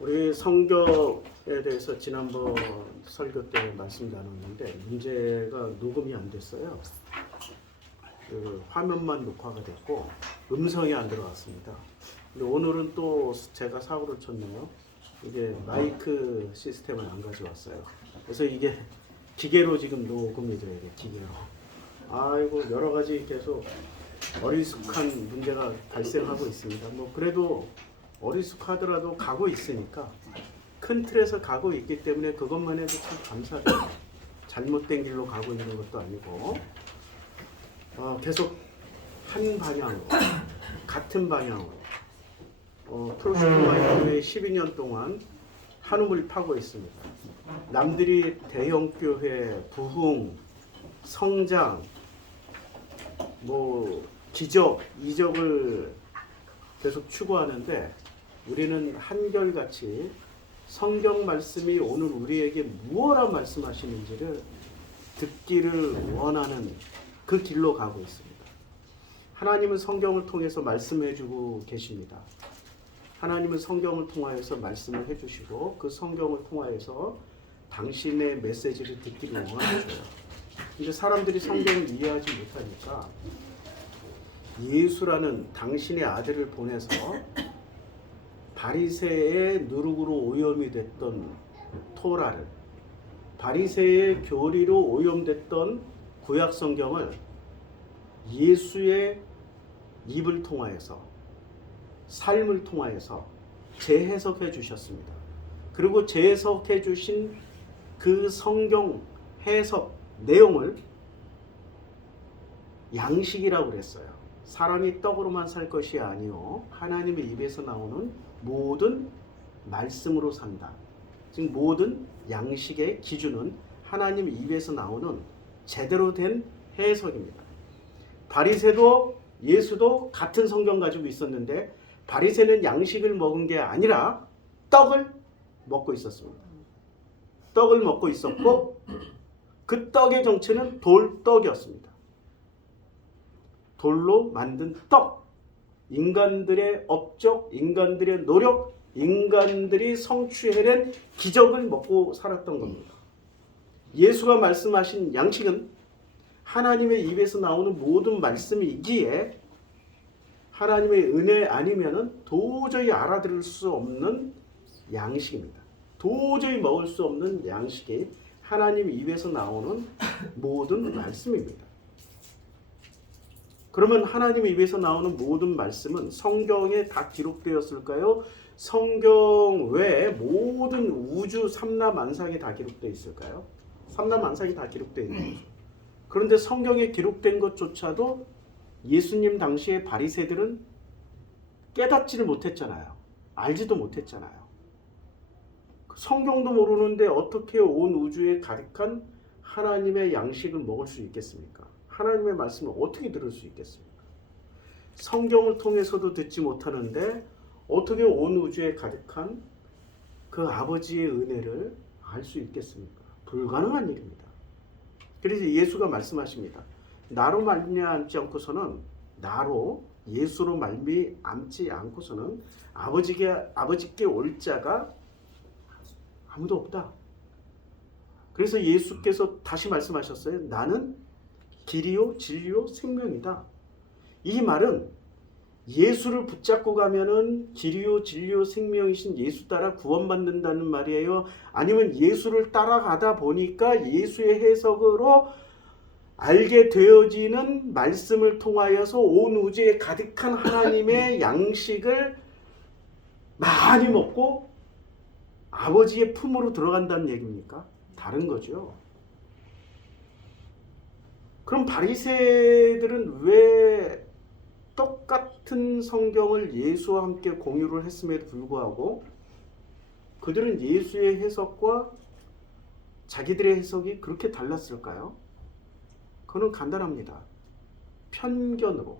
우리 성경에 대해서 지난번 설교 때 말씀 나눴는데 문제가 녹음이 안 됐어요. 그 화면만 녹화가 됐고 음성이 안 들어갔습니다. 근데 오늘은 또 제가 사고를 쳤네요. 이게 마이크 시스템을 안 가져왔어요. 그래서 이게 기계로 지금 녹음이 돼야 돼, 기계로. 아이고 여러 가지 계속 어리숙한 문제가 발생하고 있습니다. 뭐 그래도 어리숙하더라도 가고 있으니까 큰 틀에서 가고 있기 때문에 그것만 해도 참 감사해요. 잘못된 길로 가고 있는 것도 아니고 계속 한 방향으로 같은 방향으로 프로슈트마이크의 12년 동안 한움을 파고 있습니다. 남들이 대형교회, 부흥, 성장, 뭐 기적, 이적을 계속 추구하는데 우리는 한결같이 성경 말씀이 오늘 우리에게 무엇라 말씀하시는지를 듣기를 원하는 그 길로 가고 있습니다. 하나님은 성경을 통해서 말씀해 주고 계십니다. 하나님은 성경을 통하여서 말씀을 해주시고 그 성경을 통하여서 당신의 메시지를 듣기를 원하셔요. 근데 사람들이 성경을 이해하지 못하니까 예수라는 당신의 아들을 보내서 바리새의 누룩으로 오염이 됐던 토라를, 바리새의 교리로 오염됐던 구약 성경을 예수의 입을 통하여서, 삶을 통하여서 재해석해 주셨습니다. 그리고 재해석해 주신 그 성경 해석 내용을 양식이라고 그랬어요. 사람이 떡으로만 살 것이 아니요 하나님의 입에서 나오는 모든 말씀으로 산다. 즉 모든 양식의 기준은 하나님의 입에서 나오는 제대로 된 해석입니다. 바리새도 예수도 같은 성경 가지고 있었는데 바리새는 양식을 먹은 게 아니라 떡을 먹고 있었습니다. 떡을 먹고 있었고 그 떡의 정체는 돌떡이었습니다. 돌로 만든 떡, 인간들의 업적, 인간들의 노력, 인간들이 성취해낸 기적을 먹고 살았던 겁니다. 예수가 말씀하신 양식은 하나님의 입에서 나오는 모든 말씀이기에 하나님의 은혜 아니면은 도저히 알아들을 수 없는 양식입니다. 도저히 먹을 수 없는 양식이 하나님 입에서 나오는 모든 말씀입니다. 그러면 하나님의 입에서 나오는 모든 말씀은 성경에 다 기록되었을까요? 성경 외에 모든 우주 삼라만상에 다 기록되어 있을까요? 삼라만상이 다 기록되어 있는 거죠. 그런데 성경에 기록된 것조차도 예수님 당시의 바리새들은 깨닫지를 못했잖아요. 알지도 못했잖아요. 성경도 모르는데 어떻게 온 우주에 가득한 하나님의 양식을 먹을 수 있겠습니까? 하나님의 말씀을 어떻게 들을 수 있겠습니까? 성경을 통해서도 듣지 못하는데 어떻게 온 우주에 가득한 그 아버지의 은혜를 알 수 있겠습니까? 불가능한 일입니다. 그래서 예수가 말씀하십니다. 나로 말미암지 않고서는 예수로 말미암지 않고서는 아버지께 올 자가 아무도 없다. 그래서 예수께서 다시 말씀하셨어요. 나는 길이요 진리요 생명이다. 이 말은 예수를 붙잡고 가면은 길이요 진리요 생명이신 예수 따라 구원받는다는 말이에요? 아니면 예수를 따라가다 보니까 예수의 해석으로 알게 되어지는 말씀을 통하여서 온 우주에 가득한 하나님의 양식을 많이 먹고 아버지의 품으로 들어간다는 얘기입니까? 다른 거죠. 그럼 바리새들은 왜 똑같은 성경을 예수와 함께 공유를 했음에도 불구하고 그들은 예수의 해석과 자기들의 해석이 그렇게 달랐을까요? 그건 간단합니다. 편견으로.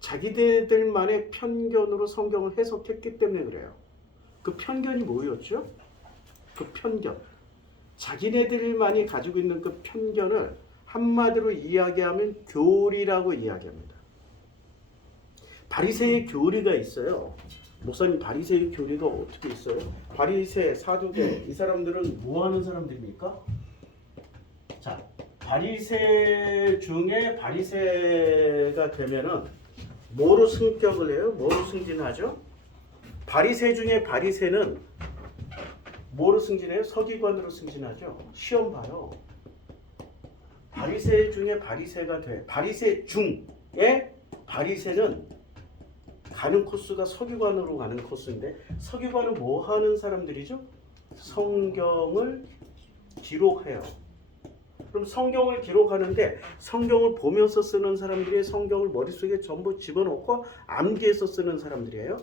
자기들만의 편견으로 성경을 해석했기 때문에 그래요. 그 편견이 뭐였죠? 그 편견. 자기네들만이 가지고 있는 그 편견을 한마디로 이야기하면 교리라고 이야기합니다. 바리새의 교리가 있어요. 목사님, 바리새의 교리가 어떻게 있어요? 바리새, 사두개, 이 사람들은 뭐 하는 사람들입니까? 자, 바리새 중에 바리새가 되면은 뭐로 승격을 해요? 뭐로 승진하죠? 바리새 중에 바리새는 뭐로 승진해요? 서기관으로 승진하죠. 시험 봐요. 바리새 중에 바리새가 돼. 바리새 중에 바리새는 가는 코스가 서기관으로 가는 코스인데, 서기관은 뭐 하는 사람들이죠? 성경을 기록해요. 그럼 성경을 기록하는데 성경을 보면서 쓰는 사람들이 성경을 머릿속에 전부 집어넣고 암기해서 쓰는 사람들이에요.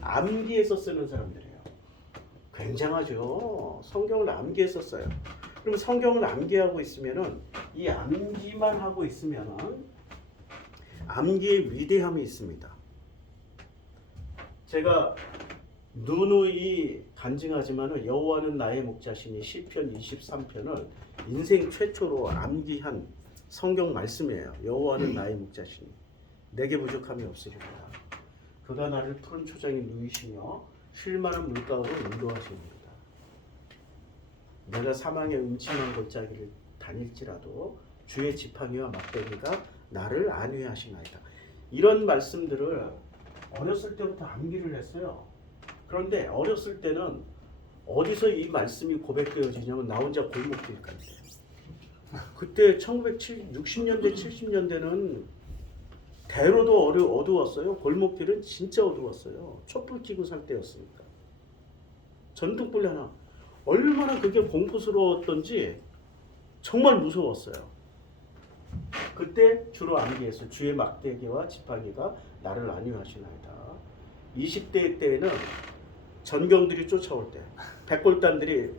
암기해서 쓰는 사람들이에요. 굉장하죠. 성경을 암기해서 써요. 그럼 성경을 암기하고 있으면은, 이 암기만 하고 있으면은 암기의 위대함이 있습니다. 제가 누누이 간증하지만은 여호와는 나의 목자시니 시편 23편을 인생 최초로 암기한 성경 말씀이에요. 여호와는 나의 목자시니 내게 부족함이 없으리로다. 그가 나를 푸른 초장에 누이시며 쉴 만한 물가로 인도하십니다. 내가 사망의 음침한 골짜기를 다닐지라도 주의 지팡이와 막대기가 나를 안위하시나이다. 이런 말씀들을 어렸을 때부터 암기를 했어요. 그런데 어렸을 때는 어디서 이 말씀이 고백되어지냐면 나 혼자 골목길 갈 때. 그때 1960년대 70년대는 대로도 어두웠어요. 골목길은 진짜 어두웠어요. 촛불 켜고 살 때였으니까. 전등불 하나. 얼마나 그게 공포스러웠던지 정말 무서웠어요. 그때 주로 암기했어요. 주의 막대기와 지팡이가 나를 안위하시나이다. 20대 때에는 전경들이 쫓아올 때 백골단들이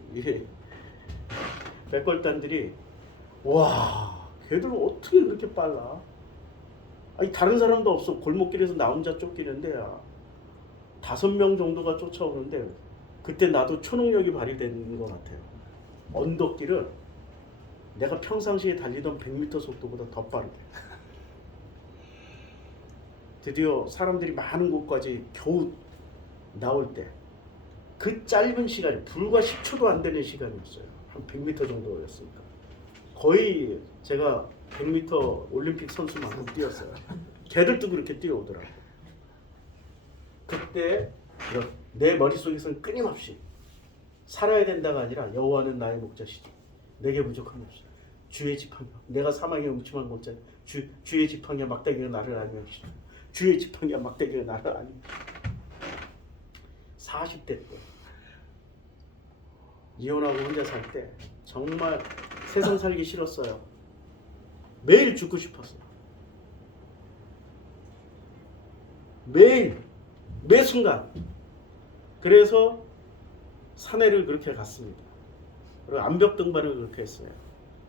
와, 걔들은 어떻게 그렇게 빨라? 아니, 다른 사람도 없어. 골목길에서 나 혼자 쫓기는데 5명 정도가 쫓아오는데, 그때 나도 초능력이 발휘된 것 같아요. 언덕길을 내가 평상시에 달리던 100m 속도보다 더 빠르게. 드디어 사람들이 많은 곳까지 겨우 나올 때, 그 짧은 시간이 불과 10초도 안 되는 시간이었어요. 한 100m 정도였으니까. 거의 제가 100m 올림픽 선수만큼 뛰었어요. 걔들도 그렇게 뛰어오더라고. 그때 내 머릿속에서는 끊임없이 살아야 된다가 아니라 여호와는 나의 목자시니 내게 부족함이 없어. 주의 지팡이야. 내가 사망의 음침한 골짜기. 주의 지팡이야 막대기가 나를 안위하시니. 주의 지팡이야 막대기가 나를 안위하시니. 40대 때 이혼하고 혼자 살 때 정말 세상 살기 싫었어요. 매일 죽고 싶었어요. 매일, 매 순간. 그래서 산에를 그렇게 갔습니다. 그리고 암벽 등반을 그렇게 했어요.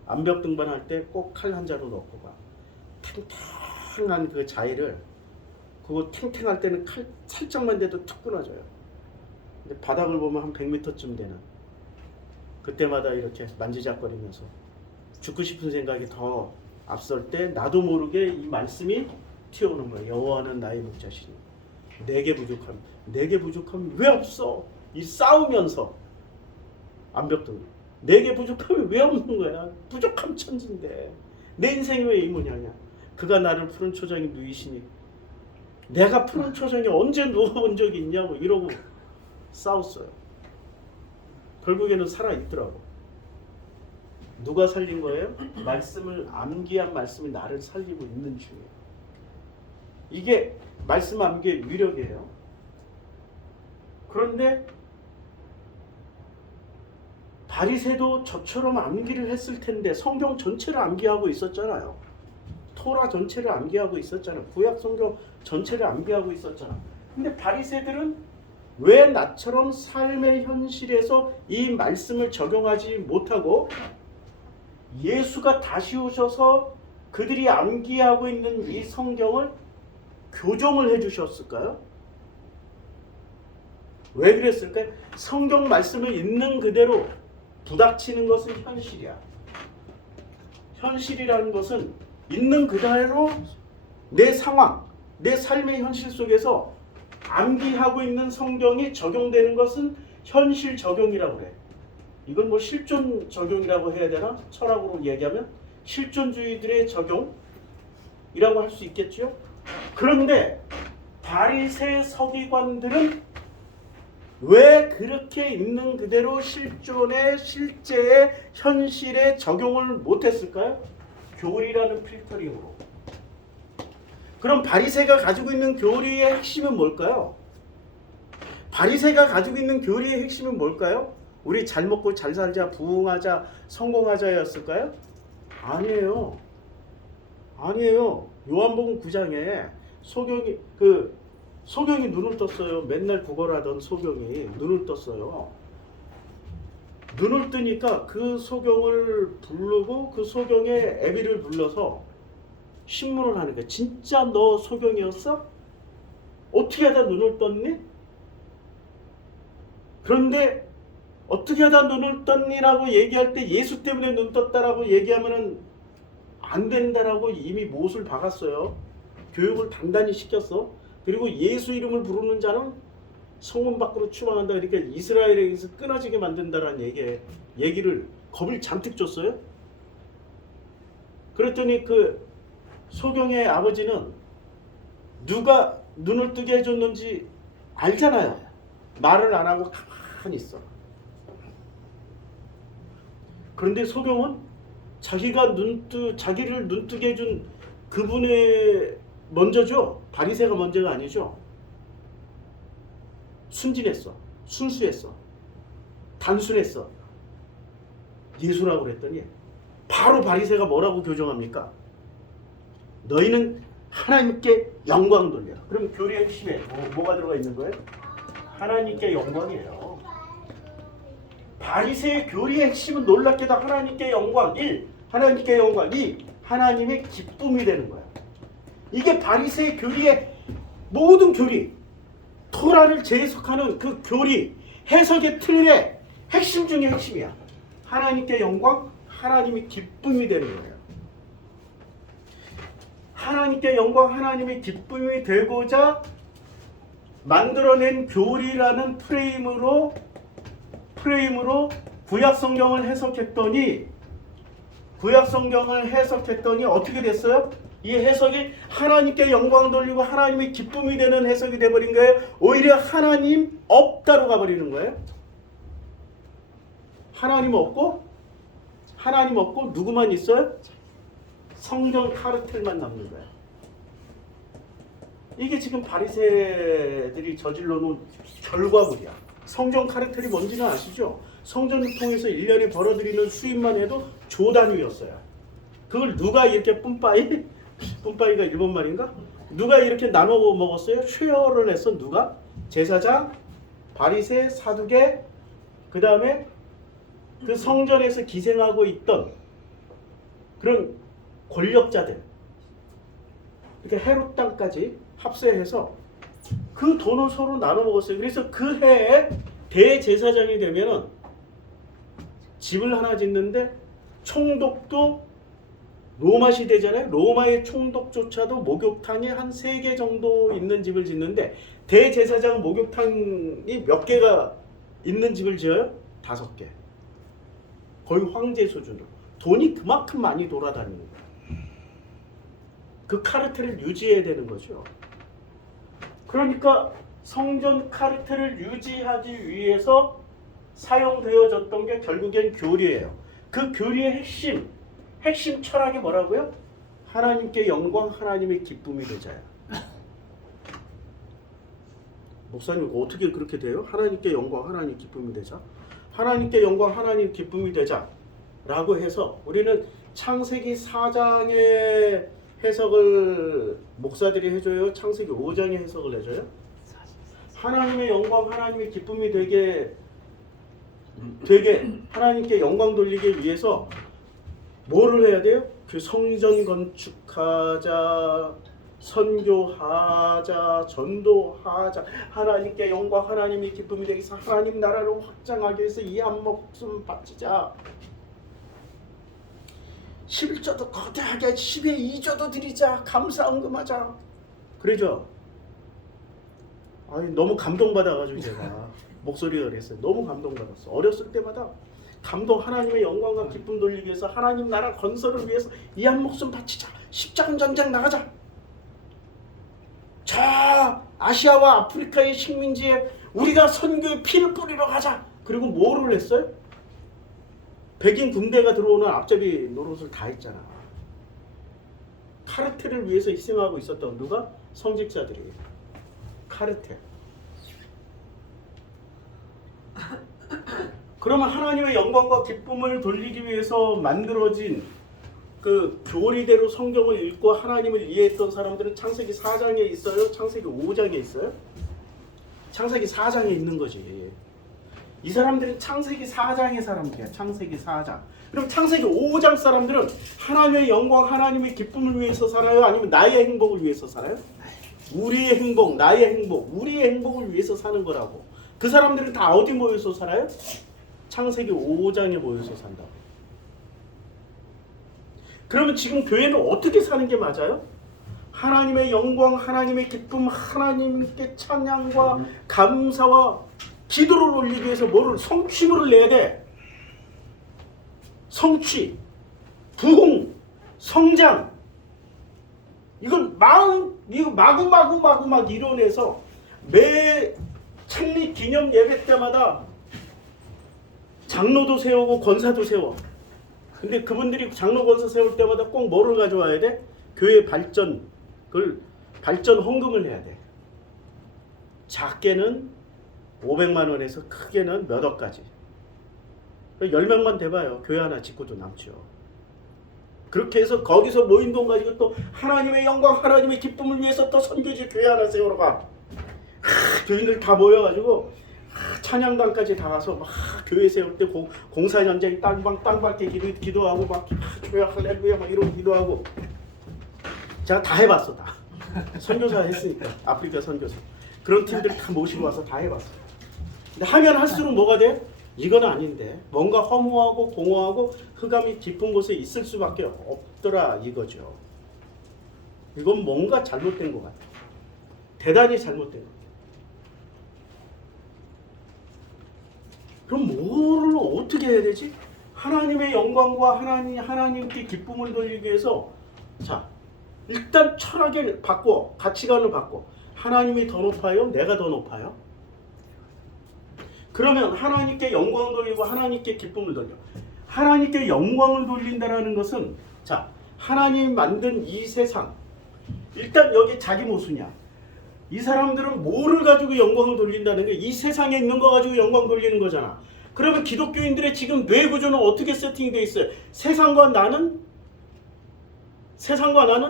암벽 등반할 때 꼭 칼 한 자루 넣고 가. 탱탱한 그 자위를, 그거 탱탱할 때는 칼 살짝만 돼도 툭 끊어져요. 근데 바닥을 보면 한 100m쯤 되는, 그때마다 이렇게 만지작거리면서 죽고 싶은 생각이 더 앞설 때 나도 모르게 이 말씀이 튀어오는 거예요. 여호와는 나의 목자시니 내게 부족함이 왜 없어? 이 싸우면서 암벽등, 내게 부족함이 왜 없는 거야? 부족함 천진데 내 인생이 왜 이 모양이야? 그가 나를 푸른 초장에 누이시니 내가 푸른 초장에 언제 누워본 적이 있냐고 이러고 싸웠어요. 결국에는 살아있더라고. 누가 살린 거예요? 말씀을 암기한 말씀이 나를 살리고 있는 중이에요. 이게 말씀 암기의 위력이에요. 그런데 바리새도 저처럼 암기를 했을 텐데 성경 전체를 암기하고 있었잖아요. 토라 전체를 암기하고 있었잖아요. 구약 성경 전체를 암기하고 있었잖아요. 근데 바리새들은 왜 나처럼 삶의 현실에서 이 말씀을 적용하지 못하고 예수가 다시 오셔서 그들이 암기하고 있는 이 성경을 교정을 해주셨을까요? 왜 그랬을까요? 성경 말씀을 있는 그대로 부닥치는 것은 현실이야. 현실이라는 것은 있는 그대로 내 상황, 내 삶의 현실 속에서 암기하고 있는 성경이 적용되는 것은 현실 적용이라고 그래. 이건 뭐 실존 적용이라고 해야 되나? 철학으로 얘기하면 실존주의들의 적용이라고 할 수 있겠죠. 그런데 바리새 서기관들은 왜 그렇게 있는 그대로 실존의 실제의 현실에 적용을 못했을까요? 교리라는 필터링으로. 그럼 바리새가 가지고 있는 교리의 핵심은 뭘까요? 바리새가 가지고 있는 교리의 핵심은 뭘까요? 우리 잘 먹고 잘 살자, 부흥하자, 성공하자였을까요? 아니에요. 아니에요. 요한복음 9장에 소경이 눈을 떴어요. 맨날 구걸하던 소경이 눈을 떴어요. 눈을 뜨니까 그 소경을 부르고 그 소경의 애비를 불러서 신문을 하는 거야. 진짜 너 소경이었어? 어떻게 하다 눈을 떴니? 그런데 어떻게 하다 눈을 떴니라고 얘기할 때 예수 때문에 눈 떴다라고 얘기하면은 안 된다라고 이미 못을 박았어요. 교육을 단단히 시켰어. 그리고 예수 이름을 부르는 자는 성문 밖으로 추방한다. 그러니까 이스라엘에게서 끊어지게 만든다라는 얘기를 겁을 잔뜩 줬어요. 그랬더니 그 소경의 아버지는 누가 눈을 뜨게 해줬는지 알잖아요. 말을 안 하고 가만히 있어. 그런데 소경은 자기를 눈뜨게 해준 그분의 먼저죠. 바리새가 먼저가 아니죠. 순진했어. 순수했어. 단순했어. 예수라고 그랬더니 바로 바리새가 뭐라고 교정합니까? 너희는 하나님께 영광 돌려. 그럼 교리의 핵심에 뭐가 들어가 있는 거예요? 하나님께 영광이에요. 바리새의 교리의 핵심은 놀랍게도 하나님께 영광. 1. 하나님께 영광. 2. 하나님의 기쁨이 되는 거야. 이게 바리새의 교리의 모든 교리, 토라를 재해석하는 그 교리, 해석의 틀의 핵심 중에 핵심이야. 하나님께 영광, 하나님의 기쁨이 되는 거예요. 하나님께 영광, 하나님의 기쁨이 되고자 만들어낸 교리라는 프레임으로 구약 성경을 해석했더니 어떻게 됐어요? 이 해석이 하나님께 영광 돌리고 하나님의 기쁨이 되는 해석이 돼버린 거예요. 오히려 하나님 없다로 가버리는 거예요. 하나님 없고 누구만 있어요? 성경 카르텔만 남는 거예요. 이게 지금 바리새들이 저질러 놓은 결과물이야. 성경 카르텔이 뭔지는 아시죠? 성전을 통해서 1년에 벌어들이는 수입만 해도 조 단위였어요. 그걸 누가 이렇게 뿜빠이가 일본 말인가? 누가 이렇게 나눠 먹었어요? 쉐어를 했어. 누가? 제사장, 바리새, 사두개, 그 다음에 그 성전에서 기생하고 있던 그런 권력자들, 이렇게 헤롯 땅까지 합세해서 그 돈을 서로 나눠 먹었어요. 그래서 그 해에 대제사장이 되면은 집을 하나 짓는데 총독도 로마 시대잖아요. 로마의 총독조차도 목욕탕이 한 3개 정도 있는 집을 짓는데 대제사장 목욕탕이 몇 개가 있는 집을 지어요? 5개. 거의 황제 수준으로. 돈이 그만큼 많이 돌아다니는 거예요. 그 카르텔을 유지해야 되는 거죠. 그러니까 성전 카르텔을 유지하기 위해서 사용되어졌던 게 결국엔 교리예요. 그 교리의 핵심 철학이 뭐라고요? 하나님께 영광, 하나님의 기쁨이 되자요. 목사님 어떻게 그렇게 돼요? 하나님께 영광, 하나님의 기쁨이 되자. 하나님께 영광, 하나님의 기쁨이 되자 라고 해서 우리는 창세기 4장의 해석을 목사들이 해줘요? 창세기 5장의 해석을 해줘요? 하나님의 영광, 하나님의 기쁨이 되게 하나님께 영광 돌리기 위해서 뭐를 해야 돼요? 그 성전 건축하자, 선교하자, 전도하자, 하나님께 영광, 하나님의 기쁨이 되기 위해서 하나님 나라를 확장하기 위해서 이 한 목숨 바치자. 11조도 거대하게 10의 2조도 드리자. 감사헌금하자. 그러죠? 아니, 너무 감동받아가지고 제가 목소리가 그랬어요. 너무 감동받았어. 어렸을 때마다 감동, 하나님의 영광과 기쁨 돌리기 위해서, 하나님 나라 건설을 위해서 이 한 목숨 바치자. 십자군 전쟁 나가자. 자, 아시아와 아프리카의 식민지에 우리가 선교의 피를 뿌리러 가자. 그리고 뭐를 했어요? 백인 군대가 들어오는 앞잡이 노릇을 다 했잖아. 카르텔을 위해서 희생하고 있었던 누가? 성직자들이. 카르텔. 그러면 하나님의 영광과 기쁨을 돌리기 위해서 만들어진 그 교리대로 성경을 읽고 하나님을 이해했던 사람들은 창세기 4장에 있어요? 창세기 5장에 있어요? 창세기 4장에 있는 거지. 이 사람들은 창세기 4장의 사람들이야. 창세기 4장. 그럼 창세기 5장 사람들은 하나님의 영광, 하나님의 기쁨을 위해서 살아요? 아니면 나의 행복을 위해서 살아요? 우리의 행복, 나의 행복, 우리의 행복을 위해서 사는 거라고. 그 사람들은 다 어디 모여서 살아요? 창세기 5장에 모여서 산다고. 그러면 지금 교회는 어떻게 사는 게 맞아요? 하나님의 영광, 하나님의 기쁨, 하나님께 찬양과 감사와 기도를 올리기 위해서 뭐를? 성취물을 내야 돼. 성취, 부흥, 성장. 이걸 이거 마구 이뤄내서 매 창립 기념 예배 때마다 장로도 세우고 권사도 세워. 근데 그분들이 장로 권사 세울 때마다 꼭 뭐를 가져와야 돼? 교회 발전, 그걸 발전 헌금을 해야 돼. 작게는 500만 원에서 크게는 몇 억까지. 10명만 돼봐요. 교회 하나 짓고도 남죠. 그렇게 해서 거기서 모인 돈 가지고 또 하나님의 영광, 하나님의 기쁨을 위해서 또 선교지 교회 하나 세우러 가. 교인들 다 모여가지고 찬양단까지 다 가서 막 교회 세울 때 공사 현장 땅밖에 기도하고 막 교회 할렐루야 막 이러고 기도하고. 제가 다 해봤어. 다 선교사 했으니까. 아프리카 선교사 그런 팀들 다 모시고 와서 다 해봤어. 근데 하면 할수록 뭐가 돼? 이건 아닌데 뭔가 허무하고 공허하고 흑암이 깊은 곳에 있을 수밖에 없더라 이거죠. 이건 뭔가 잘못된 것 같아. 대단히 잘못된 것 같아. 그럼 뭐를 어떻게 해야 되지? 하나님의 영광과 하나님께 기쁨을 돌리기 위해서 자 일단 철학을 바꿔, 가치관을 바꿔. 하나님이 더 높아요? 내가 더 높아요? 그러면 하나님께 영광을 돌리고 하나님께 기쁨을 돌려. 하나님께 영광을 돌린다는 것은 자 하나님이 만든 이 세상, 일단 여기 자기 모순이야. 이 사람들은 뭐를 가지고 영광을 돌린다는 게 이 세상에 있는 거 가지고 영광 돌리는 거잖아. 그러면 기독교인들의 지금 뇌 구조는 어떻게 세팅되어 있어요? 세상과 나는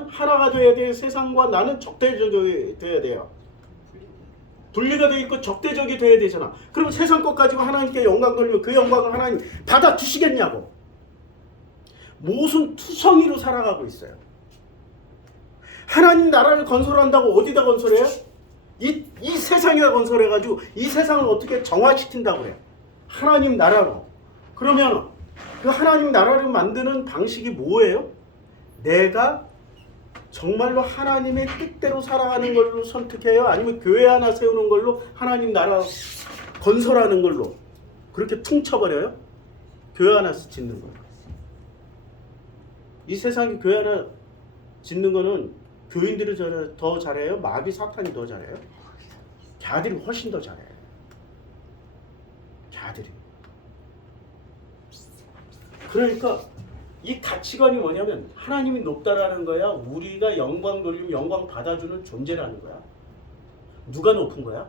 하나가 돼야 돼요. 세상과 나는 적대적이 돼야 돼요. 분리가 되어 있고 적대적이 돼야 되잖아. 그럼 세상 것 가지고 하나님께 영광 돌리면 그 영광을 하나님 받아주시겠냐고. 모순 투성이로 살아가고 있어요. 하나님 나라를 건설한다고 어디다 건설해요? 이 세상에다 건설해가지고 이 세상을 어떻게 정화시킨다고 그래. 하나님 나라로. 그러면 그 하나님 나라를 만드는 방식이 뭐예요? 내가 정말로 하나님의 뜻대로 살아가는 걸로 선택해요? 아니면 교회 하나 세우는 걸로 하나님 나라 건설하는 걸로 그렇게 퉁쳐버려요? 교회 하나 짓는 거예요. 이 세상에 교회 하나 짓는 거는 교인들이 더 잘해요? 마귀 사탄이 더 잘해요? 걔들이 훨씬 더 잘해요. 걔들이. 그러니까 이 가치관이 뭐냐면 하나님이 높다라는 거야. 우리가 영광 돌리면 영광 받아주는 존재라는 거야. 누가 높은 거야?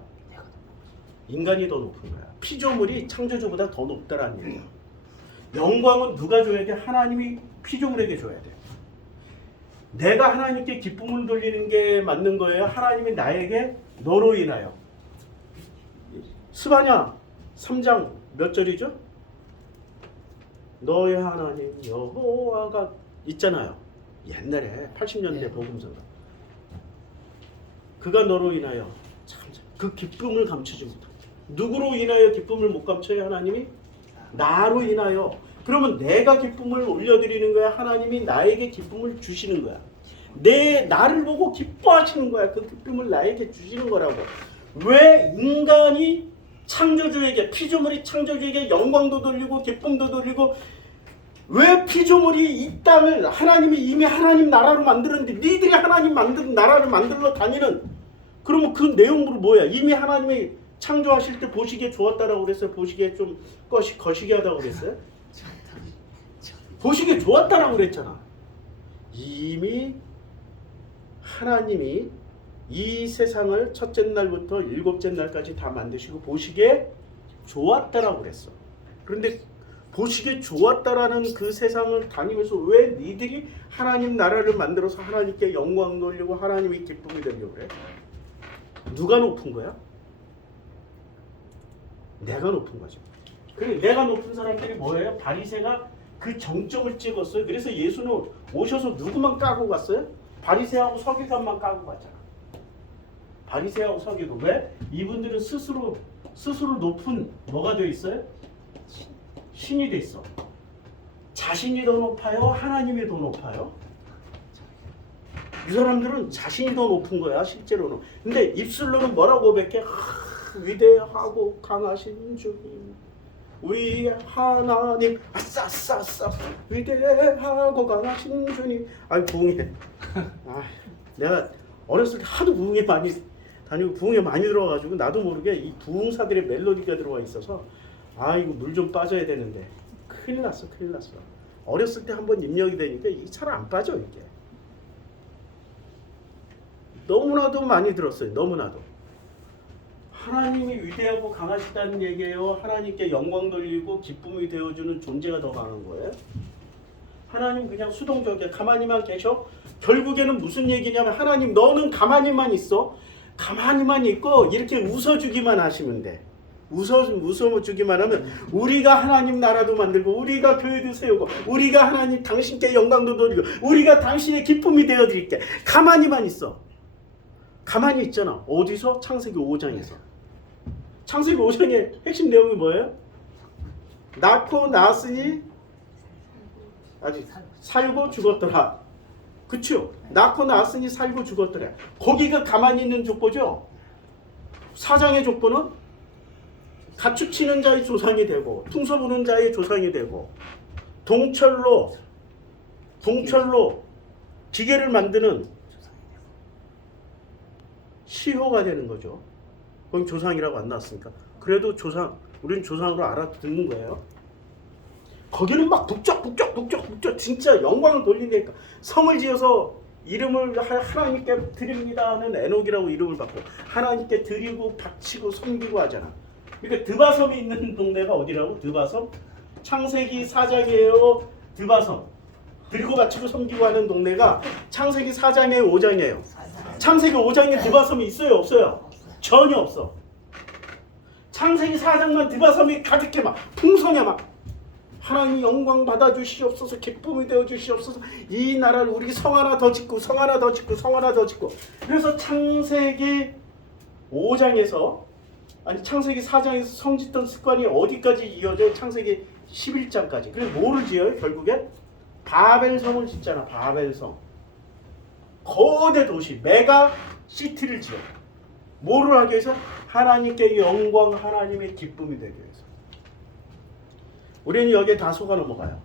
인간이 더 높은 거야. 피조물이 창조주보다 더 높다라는 얘기야. 영광은 누가 줘야 돼? 하나님이 피조물에게 줘야 돼. 내가 하나님께 기쁨을 돌리는 게 맞는 거예요? 하나님이 나에게 너로 인하여. 스바냐 3장 몇 절이죠? 너의 하나님 여호와가 있잖아요. 옛날에 80년대 복음서가. 그가 너로 인하여 참 그 기쁨을 감추지 못하고. 누구로 인하여 기쁨을 못 감춰요? 하나님이? 나로 인하여. 그러면 내가 기쁨을 올려드리는 거야? 하나님이 나에게 기쁨을 주시는 거야? 나를 보고 기뻐하시는 거야. 그 기쁨을 나에게 주시는 거라고. 왜 인간이 창조주에게, 피조물이 창조주에게 영광도 돌리고 기쁨도 돌리고, 왜 피조물이 이 땅을 하나님이 이미 하나님 나라로 만들었는데 니들이 하나님 만든 나라를 만들러 다니는, 그러면 그 내용으로 뭐야? 이미 하나님이 창조하실 때 보시기에 좋았다라고 그랬어요? 보시기에 좀 거시기하다고 그랬어요? 보시기에 좋았다라고 그랬잖아. 이미 하나님이 이 세상을 첫째 날부터 일곱째 날까지 다 만드시고 보시기에 좋았다라고 그랬어. 그런데 보시기에 좋았다라는 그 세상을 다니면서 왜 니들이 하나님 나라를 만들어서 하나님께 영광 돌리고 하나님이 기쁨이 되려고 그래? 누가 높은 거야? 내가 높은 거죠. 그래, 내가 높은 사람들이 뭐예요? 바리새가 그 정점을 찍었어요. 그래서 예수는 오셔서 누구만 까고 갔어요? 바리새하고 서기관만 까고 갔잖아. 바리새하고 서기관. 왜? 이분들은 스스로 높은 뭐가 돼 있어요? 신이 돼 있어. 자신이 더 높아요? 하나님이 더 높아요? 이 사람들은 자신이 더 높은 거야, 실제로는. 근데 입술로는 뭐라고 고백해? 위대하고 강하신 주님, 우리 하나님, 아싸 위대하고 강하신 주님. 아이, 부흥회. 내가 어렸을 때 하도 부흥회 많이 다니고 부흥회 많이 들어가지고 나도 모르게 이 부흥사들의 멜로디가 들어와 있어서 이거 물 좀 빠져야 되는데 큰일 났어. 어렸을 때 한번 입력이 되니까 이게 잘 안 빠져. 이게 너무나도 많이 들었어요. 너무나도. 하나님이 위대하고 강하시다는 얘기예요. 하나님께 영광 돌리고 기쁨이 되어주는 존재가 더 강한 거예요. 하나님 그냥 수동적이야. 가만히만 계셔. 결국에는 무슨 얘기냐면, 하나님 너는 가만히만 있어. 가만히만 있고 이렇게 웃어주기만 하시면 돼. 웃어주기만 하면 우리가 하나님 나라도 만들고, 우리가 교회도 세우고, 우리가 하나님 당신께 영광도 돌리고, 우리가 당신의 기쁨이 되어드릴게. 가만히만 있어. 가만히 있잖아. 어디서? 창세기 5장에서. 창세기 5장의 핵심 내용이 뭐예요? 낳고 낳았으니 아직 살고 죽었더라. 그쵸? 낳고 낳았으니 살고 죽었더라. 거기가 가만히 있는 족보죠. 4장의 족보는 가축 치는 자의 조상이 되고, 퉁소 부는 자의 조상이 되고, 동철로 기계를 만드는 시효가 되는 거죠. 그건 조상이라고 안 나왔으니까. 그래도 우리는 조상으로 알아듣는 거예요. 거기는 막 북적 진짜 영광을 돌리니까 성을 지어서 이름을 하나님께 드립니다 하는 에녹이라고 이름을 받고 하나님께 드리고 바치고 섬기고 하잖아. 그러니까 드바섬이 있는 동네가 어디라고? 드바섬? 창세기 4장이에요. 드바섬. 드리고 바치고 섬기고 하는 동네가 창세기 4장이에요, 5장이에요? 창세기 5장에 드바섬이 있어요, 없어요? 전혀 없어. 창세기 4장만 드바섬이 가득해, 막 풍성해. 막 하나님 영광 받아 주시옵소서, 기쁨이 되어 주시옵소서, 이 나라를 우리 성 하나 더 짓고 성 하나 더 짓고 성 하나 더 짓고. 그래서 창세기 5장에서 창세기 4장에서 성 짓던 습관이 어디까지 이어져? 창세기 11장까지. 그래서 뭐를 지어요? 결국에 바벨성을 짓잖아. 바벨성. 거대 도시, 메가 시티를 지어. 뭐를 하기 위해서? 하나님께 영광, 하나님의 기쁨이 되기 위해서. 우리는 여기에 다 속아 넘어가요.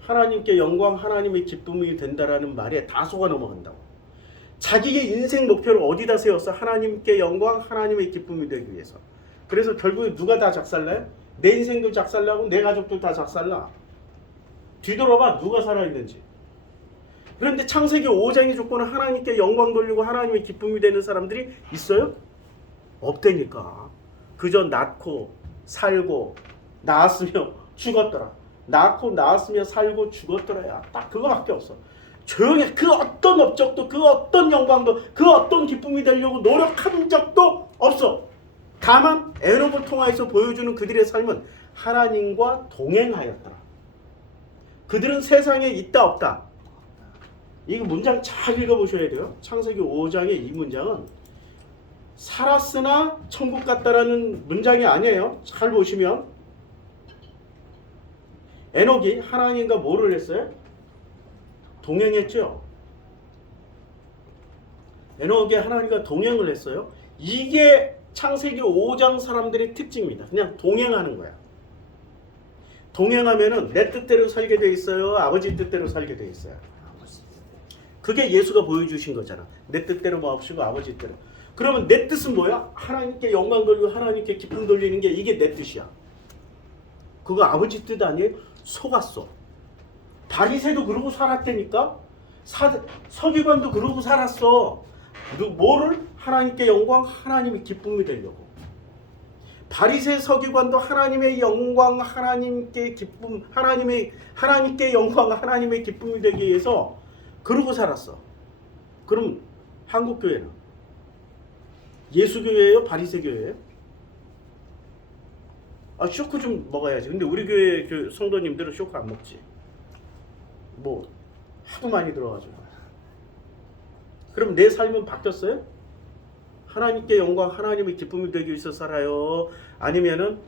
하나님께 영광, 하나님의 기쁨이 된다라는 말에 다 속아 넘어간다고. 자기의 인생 목표를 어디다 세웠어? 하나님께 영광, 하나님의 기쁨이 되기 위해서. 그래서 결국에 누가 다 작살나요? 내 인생도 작살나고 내 가족도 다 작살나. 뒤돌아봐, 누가 살아있는지. 그런데 창세기 5장의 조건은 하나님께 영광 돌리고 하나님의 기쁨이 되는 사람들이 있어요? 없다니까. 그저 낳고 살고 낳았으며 죽었더라. 낳고 낳았으며 살고 죽었더라야. 딱 그거밖에 없어. 조용히 그 어떤 업적도, 그 어떤 영광도, 그 어떤 기쁨이 되려고 노력한 적도 없어. 다만 에녹을 통하여서 보여주는 그들의 삶은 하나님과 동행하였더라. 그들은 세상에 있다 없다. 이 문장 잘 읽어보셔야 돼요. 창세기 5장의 이 문장은 살았으나 천국 갔다라는 문장이 아니에요. 잘 보시면 에녹이 하나님과 뭐를 했어요? 동행했죠. 에녹에 하나님과 동행을 했어요. 이게 창세기 5장 사람들의 특징입니다. 그냥 동행하는 거야. 동행하면은 내 뜻대로 살게 돼 있어요? 아버지 뜻대로 살게 돼 있어요? 그게 예수가 보여주신 거잖아. 내 뜻대로 마옵시고 아버지 뜻대로. 그러면 내 뜻은 뭐야? 하나님께 영광 돌리고 하나님께 기쁨 돌리는 게 이게 내 뜻이야. 그거 아버지 뜻 아니에요? 속았어. 바리새도 그러고 살았다니까? 서기관도 그러고 살았어. 뭐를? 하나님께 영광, 하나님의 기쁨이 되려고. 바리새 서기관도 하나님의 영광, 하나님께 기쁨, 하나님께 영광, 하나님의 기쁨이 되기 위해서 그러고 살았어. 그럼 한국 교회는 예수 교회예요, 바리새 교회예요? 쇼크 좀 먹어야지. 근데 우리 교회 그 성도님들은 쇼크 안 먹지. 뭐 하도 많이 들어가지고. 그럼 내 삶은 바뀌었어요? 하나님께 영광, 하나님의 기쁨이 되기 위해서 살아요? 아니면은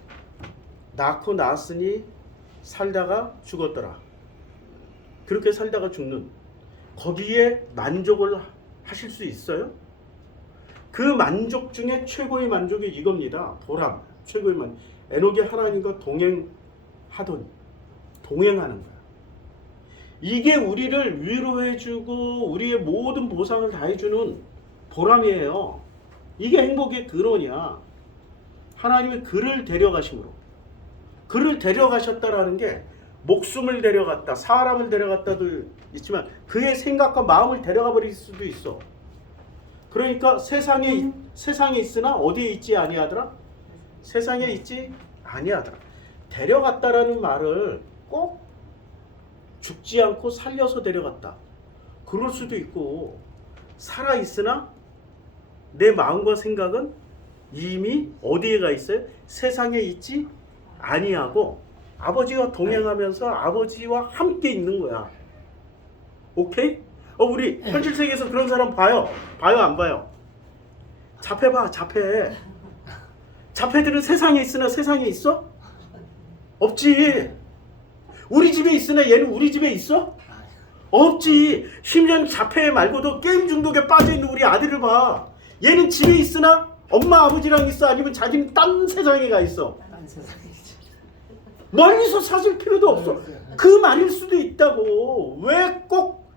낳고 낳았으니 살다가 죽었더라. 그렇게 살다가 죽는, 거기에 만족을 하실 수 있어요? 그 만족 중에 최고의 만족이 이겁니다. 보람, 최고의 만족. 에녹이 하나님과 동행하더니, 동행하는 거야. 이게 우리를 위로해주고 우리의 모든 보상을 다 해주는 보람이에요. 이게 행복의 근원이야. 하나님이 그를 데려가심으로. 그를 데려가셨다라는 게 목숨을 데려갔다, 사람을 데려갔다도 있지만 그의 생각과 마음을 데려가 버릴 수도 있어. 그러니까 세상에 있으나 어디에 있지 아니하더라? 세상에 있지 아니하더라. 데려갔다라는 말을 꼭 죽지 않고 살려서 데려갔다. 그럴 수도 있고, 살아 있으나 내 마음과 생각은 이미 어디에 가 있어요? 세상에 있지 아니하고 아버지와 동행하면서 아버지와 함께 있는 거야. 오케이? 우리 현실 세계에서 그런 사람 봐요? 봐요, 안 봐요? 자폐. 자폐들은 세상에 있으나 세상에 있어? 없지. 우리 집에 있으나 얘는 우리 집에 있어? 없지. 심지어 자폐 말고도 게임 중독에 빠져있는 우리 아들을 봐. 얘는 집에 있으나 엄마 아버지랑 있어? 아니면 자기는 딴 세상에 가 있어? 딴 세상이지. 멀리서 사줄 필요도 없어. 그 말일 수도 있다고. 왜 꼭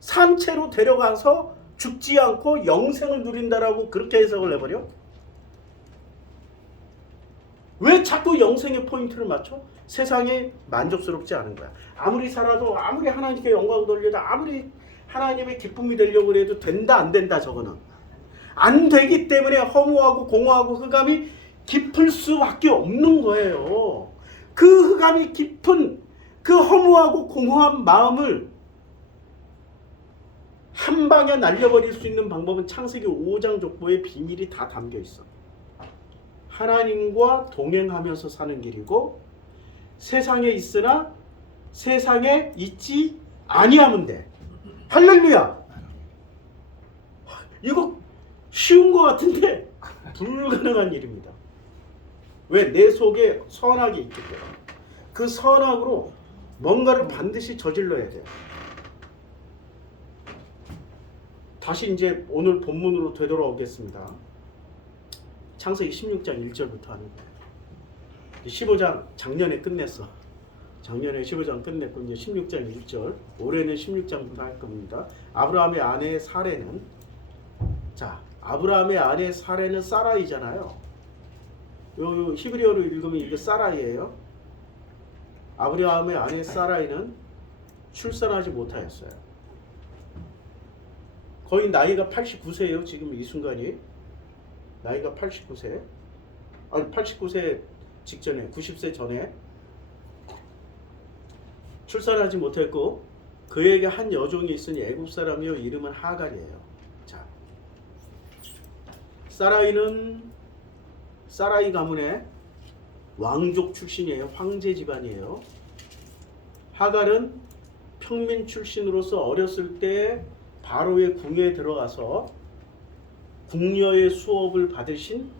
산채로 데려가서 죽지 않고 영생을 누린다라고 그렇게 해석을 해버려? 왜 자꾸 영생의 포인트를 맞춰? 세상에 만족스럽지 않은 거야. 아무리 살아도, 아무리 하나님께 영광 돌려도, 아무리 하나님의 기쁨이 되려고 해도 된다 안 된다. 저거는 안 되기 때문에 허무하고 공허하고 흑암이 깊을 수밖에 없는 거예요. 그 흑암이 깊은 그 허무하고 공허한 마음을 한 방에 날려버릴 수 있는 방법은 창세기 5장 족보에 비밀이 다 담겨 있어. 하나님과 동행하면서 사는 길이고, 세상에 있으나 세상에 있지 아니하면 돼. 할렐루야. 이거 쉬운 것 같은데 불가능한 일입니다. 왜? 내 속에 선악이 있기 때문에. 그 선악으로 뭔가를 반드시 저질러야 돼요. 다시 이제 오늘 본문으로 되돌아오겠습니다. 창세기 16장 1절부터 하는 거예요. 15장 작년에 끝냈어. 작년에 15장 끝냈고 이제 16장 1절. 올해는 16장부터 할 겁니다. 아브라함의 아내 사레는, 자, 아브라함의 아내 사레는 사라이잖아요. 요 히브리어로 읽으면 이게 사라이예요. 아브라함의 아내 사라이는 출산하지 못하였어요. 거의 나이가 89세예요. 지금 이 순간이 나이가 89세. 아니 89세 직전에, 90세 전에 출산하지 못했고, 그에게 한 여종이 있으니 애굽 사람이요 이름은 하갈이에요. 자, 사라이는 사라이 가문의 왕족 출신이에요. 황제 집안이에요. 하갈은 평민 출신으로서 어렸을 때 바로의 궁에 들어가서 궁녀의 수업을 받으신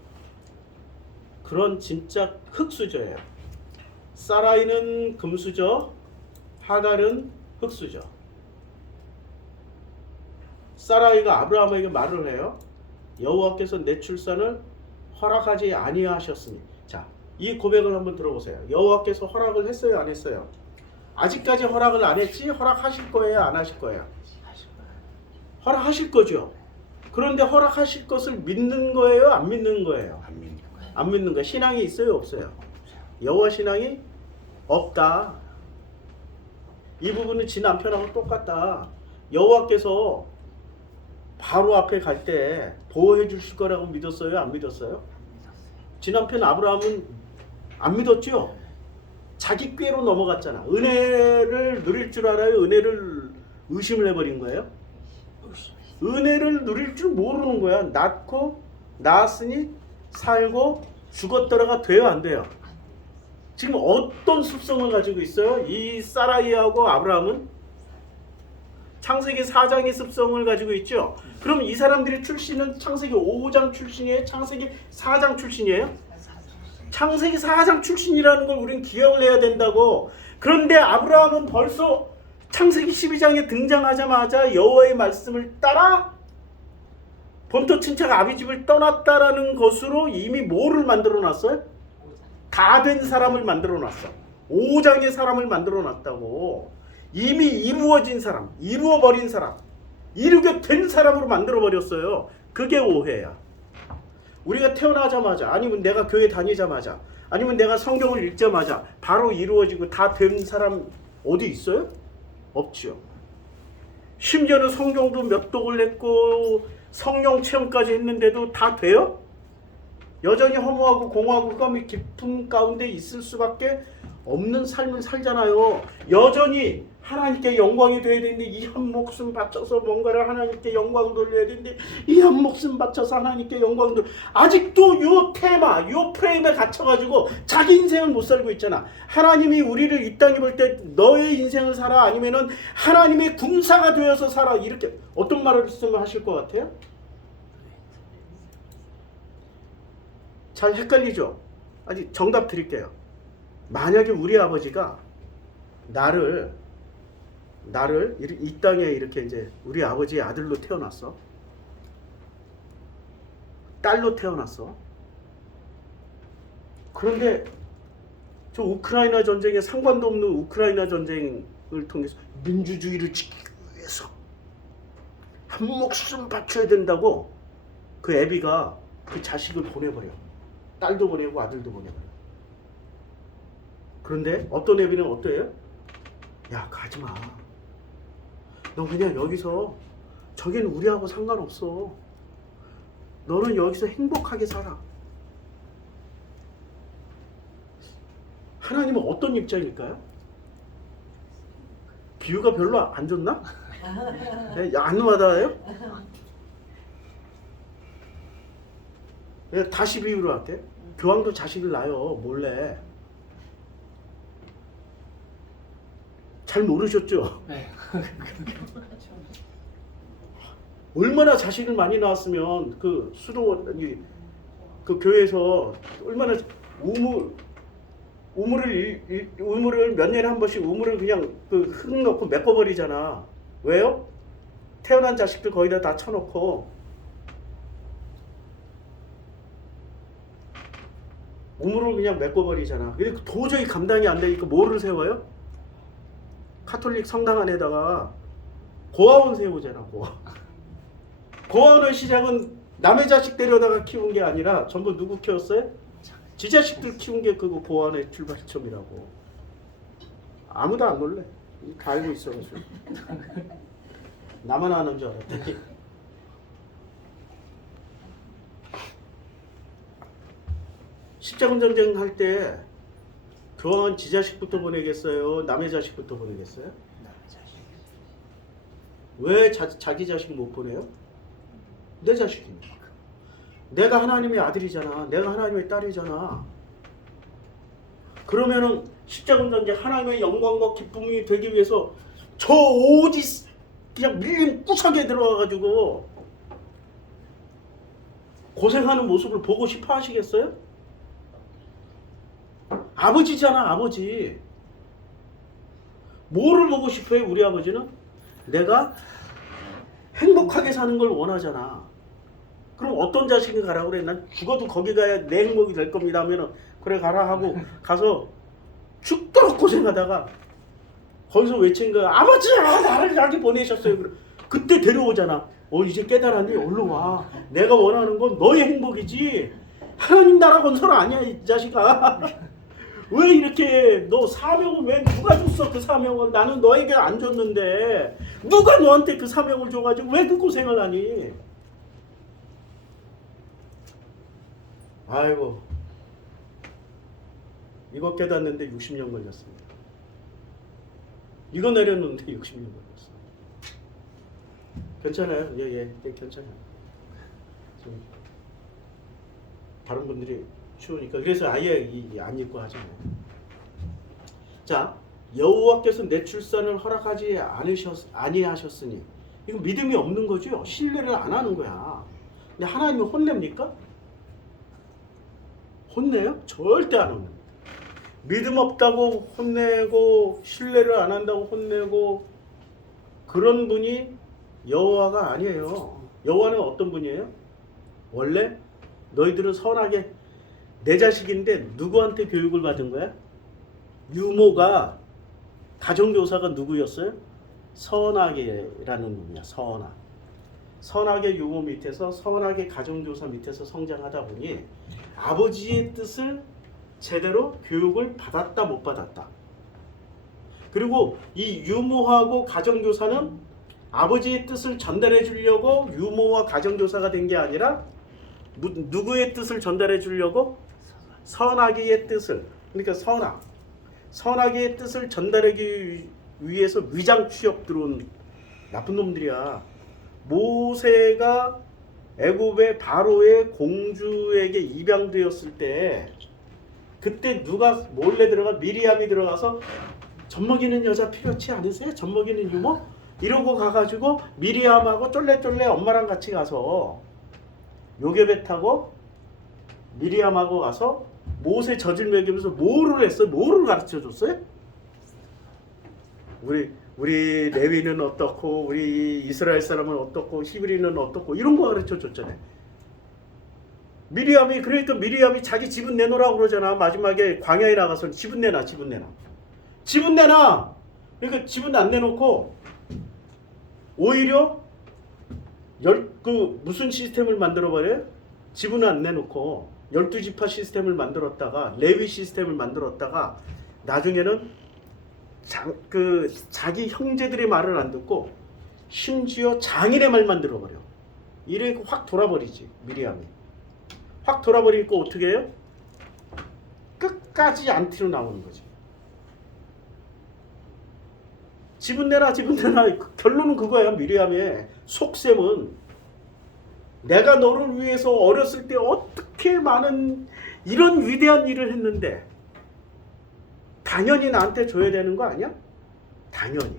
그런 진짜 흙수저예요. 사라이는 금수저, 하갈은 흙수저. 사라이가 아브라함에게 말을 해요. 여호와께서 내 출산을 허락하지 아니하셨으니. 자, 이 고백을 한번 들어보세요. 여호와께서 허락을 했어요, 안 했어요? 아직까지 허락을 안 했지 허락하실 거예요, 안 하실 거예요? 허락하실 거죠. 그런데 허락하실 것을 믿는 거예요, 안 믿는 거예요? 안 믿는 거예요. 신앙이 있어요, 없어요? 여호와 신앙이 없다. 이 부분은 지 남편하고 똑같다. 여호와께서 바로 앞에 갈 때 보호해 주실 거라고 믿었어요, 안 믿었어요? 지 남편 아브라함은 안 믿었죠. 자기 꾀로 넘어갔잖아. 은혜를 누릴 줄 알아요, 은혜를 의심을 해버린 거예요? 은혜를 누릴 줄 모르는 거야. 낳았으니 살고 죽었더라가 돼요, 안 돼요? 지금 어떤 습성을 가지고 있어요? 이 사라이하고 아브라함은 창세기 4장의 습성을 가지고 있죠. 그럼 이 사람들의 출신은 창세기 5장 출신이에요? 창세기 4장 출신이에요? 창세기 4장 출신이라는 걸 우리는 기억을 해야 된다고. 그런데 아브라함은 벌써 창세기 12장에 등장하자마자 여호와의 말씀을 따라 본토 친척 아비 집을 떠났다라는 것으로 이미 뭐를 만들어 놨어요? 다 된 사람을 만들어 놨어. 5장의 사람을 만들어 놨다고. 이미 이루어진 사람, 이루어버린 사람, 이루게 된 사람으로 만들어 버렸어요. 그게 오해야. 우리가 태어나자마자, 아니면 내가 교회 다니자마자, 아니면 내가 성경을 읽자마자 바로 이루어지고 다 된 사람 어디 있어요? 없죠. 심지어는 성경도 몇 독을 했고 성령 체험까지 했는데도 다 돼요? 여전히 허무하고 공허하고 흑암의 깊은 가운데 있을 수밖에 없는 삶을 살잖아요. 여전히 하나님께 영광이 돼야 되는데 이 한 목숨 바쳐서 뭔가를 하나님께 영광 돌려야 되는데 이 한 목숨 바쳐서 하나님께 영광 돌려. 아직도 요 테마, 요 프레임에 갇혀가지고 자기 인생을 못 살고 있잖아. 하나님이 우리를 이 땅에 볼 때 너의 인생을 살아, 아니면은 하나님의 군사가 되어서 살아, 이렇게 어떤 말을 쓰면 하실 것 같아요? 잘 헷갈리죠? 아직 정답 드릴게요. 만약에 우리 아버지가 나를 이 땅에 이렇게 이제 우리 아버지의 아들로 태어났어. 딸로 태어났어. 그런데 저 우크라이나 전쟁에 상관도 없는 우크라이나 전쟁을 통해서 민주주의를 지키기 위해서 한 목숨 바쳐야 된다고 그 애비가 그 자식을 보내버려. 딸도 보내고 아들도 보내버려. 그런데 어떤 애비는 어때요? 야, 가지마. 너 그냥 여기서, 저기는 우리하고 상관없어. 너는 여기서 행복하게 살아. 하나님은 어떤 입장일까요? 비유가 별로 안 좋나? 안 와닿아요? 다시 비유로 할게. 교황도 자식을 낳아요, 몰래. 잘 모르셨죠? 네. 얼마나 자식을 많이 낳았으면 그 수도원, 그 교회에서 얼마나 우물을 몇 년에 한 번씩 우물을 그냥 그 흙 넣고 메꿔버리잖아. 왜요? 태어난 자식들 거의 다 쳐놓고 우물을 그냥 메꿔버리잖아. 도저히 감당이 안 되니까 뭐를 세워요? 카톨릭 성당 안에다가 고아원 세우잖아. 고아원의 시작은 남의 자식 데려다가 키운 게 아니라 전부 누구 키웠어요? 지 자식들 키운 게 그거 고아원의 출발점이라고. 아무도 안 놀래. 다 알고 있어가지고. 나만 아는 줄 알았더니. 십자군 전쟁 할 때 교황은 지 자식부터 보내겠어요? 남의 자식부터 보내겠어요? 남의 자식. 왜 자기 자식 못 보내요? 내 자식이니까. 내가 하나님의 아들이잖아. 내가 하나님의 딸이잖아. 그러면은 십자군 전쟁 하나님의 영광과 기쁨이 되기 위해서 저 오지 그냥 밀린 구석에 들어가가지고 고생하는 모습을 보고 싶어 하시겠어요? 아버지잖아, 아버지. 뭐를 보고 싶어요, 우리 아버지는? 내가 행복하게 사는 걸 원하잖아. 그럼 어떤 자식이 가라고 그래? 난 죽어도 거기 가야 내 행복이 될 겁니다 하면은 그래 가라 하고 가서 죽도록 고생하다가 거기서 외친 거야. 아버지, 나를 여기 보내셨어요. 그때 데려오잖아. 이제 깨달았니? 얼른 와. 내가 원하는 건 너의 행복이지 하나님 나라 건설 아니야 이 자식아. 왜 이렇게 너 사명을 왜 누가 줬어? 그 사명을 나는 너에게 안 줬는데 누가 너한테 그 사명을 줘가지고 왜 그 고생을 하니? 아이고, 이거 깨닫는데 60년 걸렸습니다. 이거 내렸는데 60년 걸렸어. 괜찮아요. 예, 괜찮아요. 좀 다른 분들이 추우니까 그래서 아예 안 입고 하잖아요. 자, 여호와께서 내 출산을 허락하지 아니하셨으니 이거 믿음이 없는 거죠. 신뢰를 안 하는 거야. 근데 하나님이 혼냅니까? 혼내요? 절대 안 혼냅니다. 믿음 없다고 혼내고 신뢰를 안 한다고 혼내고 그런 분이 여호와가 아니에요. 여호와는 어떤 분이에요? 원래 너희들은 선하게 내 자식인데 누구한테 교육을 받은 거야? 유모가 가정교사가 누구였어요? 선하게라는 놈이야. 선하게 유모 밑에서 선하게 가정교사 밑에서 성장하다 보니 아버지의 뜻을 제대로 교육을 받았다 못 받았다. 그리고 이 유모하고 가정교사는 아버지의 뜻을 전달해 주려고 유모와 가정교사가 된 게 아니라 누구의 뜻을 전달해 주려고? 선하게의 뜻을. 그러니까 선하게의 뜻을 전달하기 위해서 위장 취업 들어온 나쁜 놈들이야. 모세가 애굽의 바로의 공주에게 입양되었을 때 그때 누가 몰래 들어가? 미리암이 들어가서 젖먹이는 여자 필요치 않으세요? 젖먹이는 유모? 이러고 가가지고 미리암하고 쫄래쫄래 엄마랑 같이 가서 요괴배 타고 미리암하고 가서 모세 젖을 먹이면서 뭐를 했어요? 뭐를 가르쳐 줬어요? 우리 레위는 어떻고 우리 이스라엘 사람은 어떻고 히브리는 어떻고 이런 거 가르쳐 줬잖아요. 미리암이 그러니까 미리암이 자기 집은 내놓으라고 그러잖아. 마지막에 광야에 나가서 집은 내놔. 그러니까 집은 안 내놓고 오히려 무슨 시스템을 만들어 버려요? 집은 안 내놓고 12지파 시스템을 만들었다가 레위 시스템을 만들었다가 나중에는 자기 형제들의 말을 안 듣고 심지어 장인의 말만 들어버려. 이래 확 돌아버리지. 미리암이 확 돌아버리니까 어떻게 해요? 끝까지 안티로 나오는 거지. 집은 내놔. 결론은 그거야. 미리암의 속셈은 내가 너를 위해서 어렸을 때 어떻게 많은 이런 위대한 일을 했는데 당연히 나한테 줘야 되는 거 아니야? 당연히.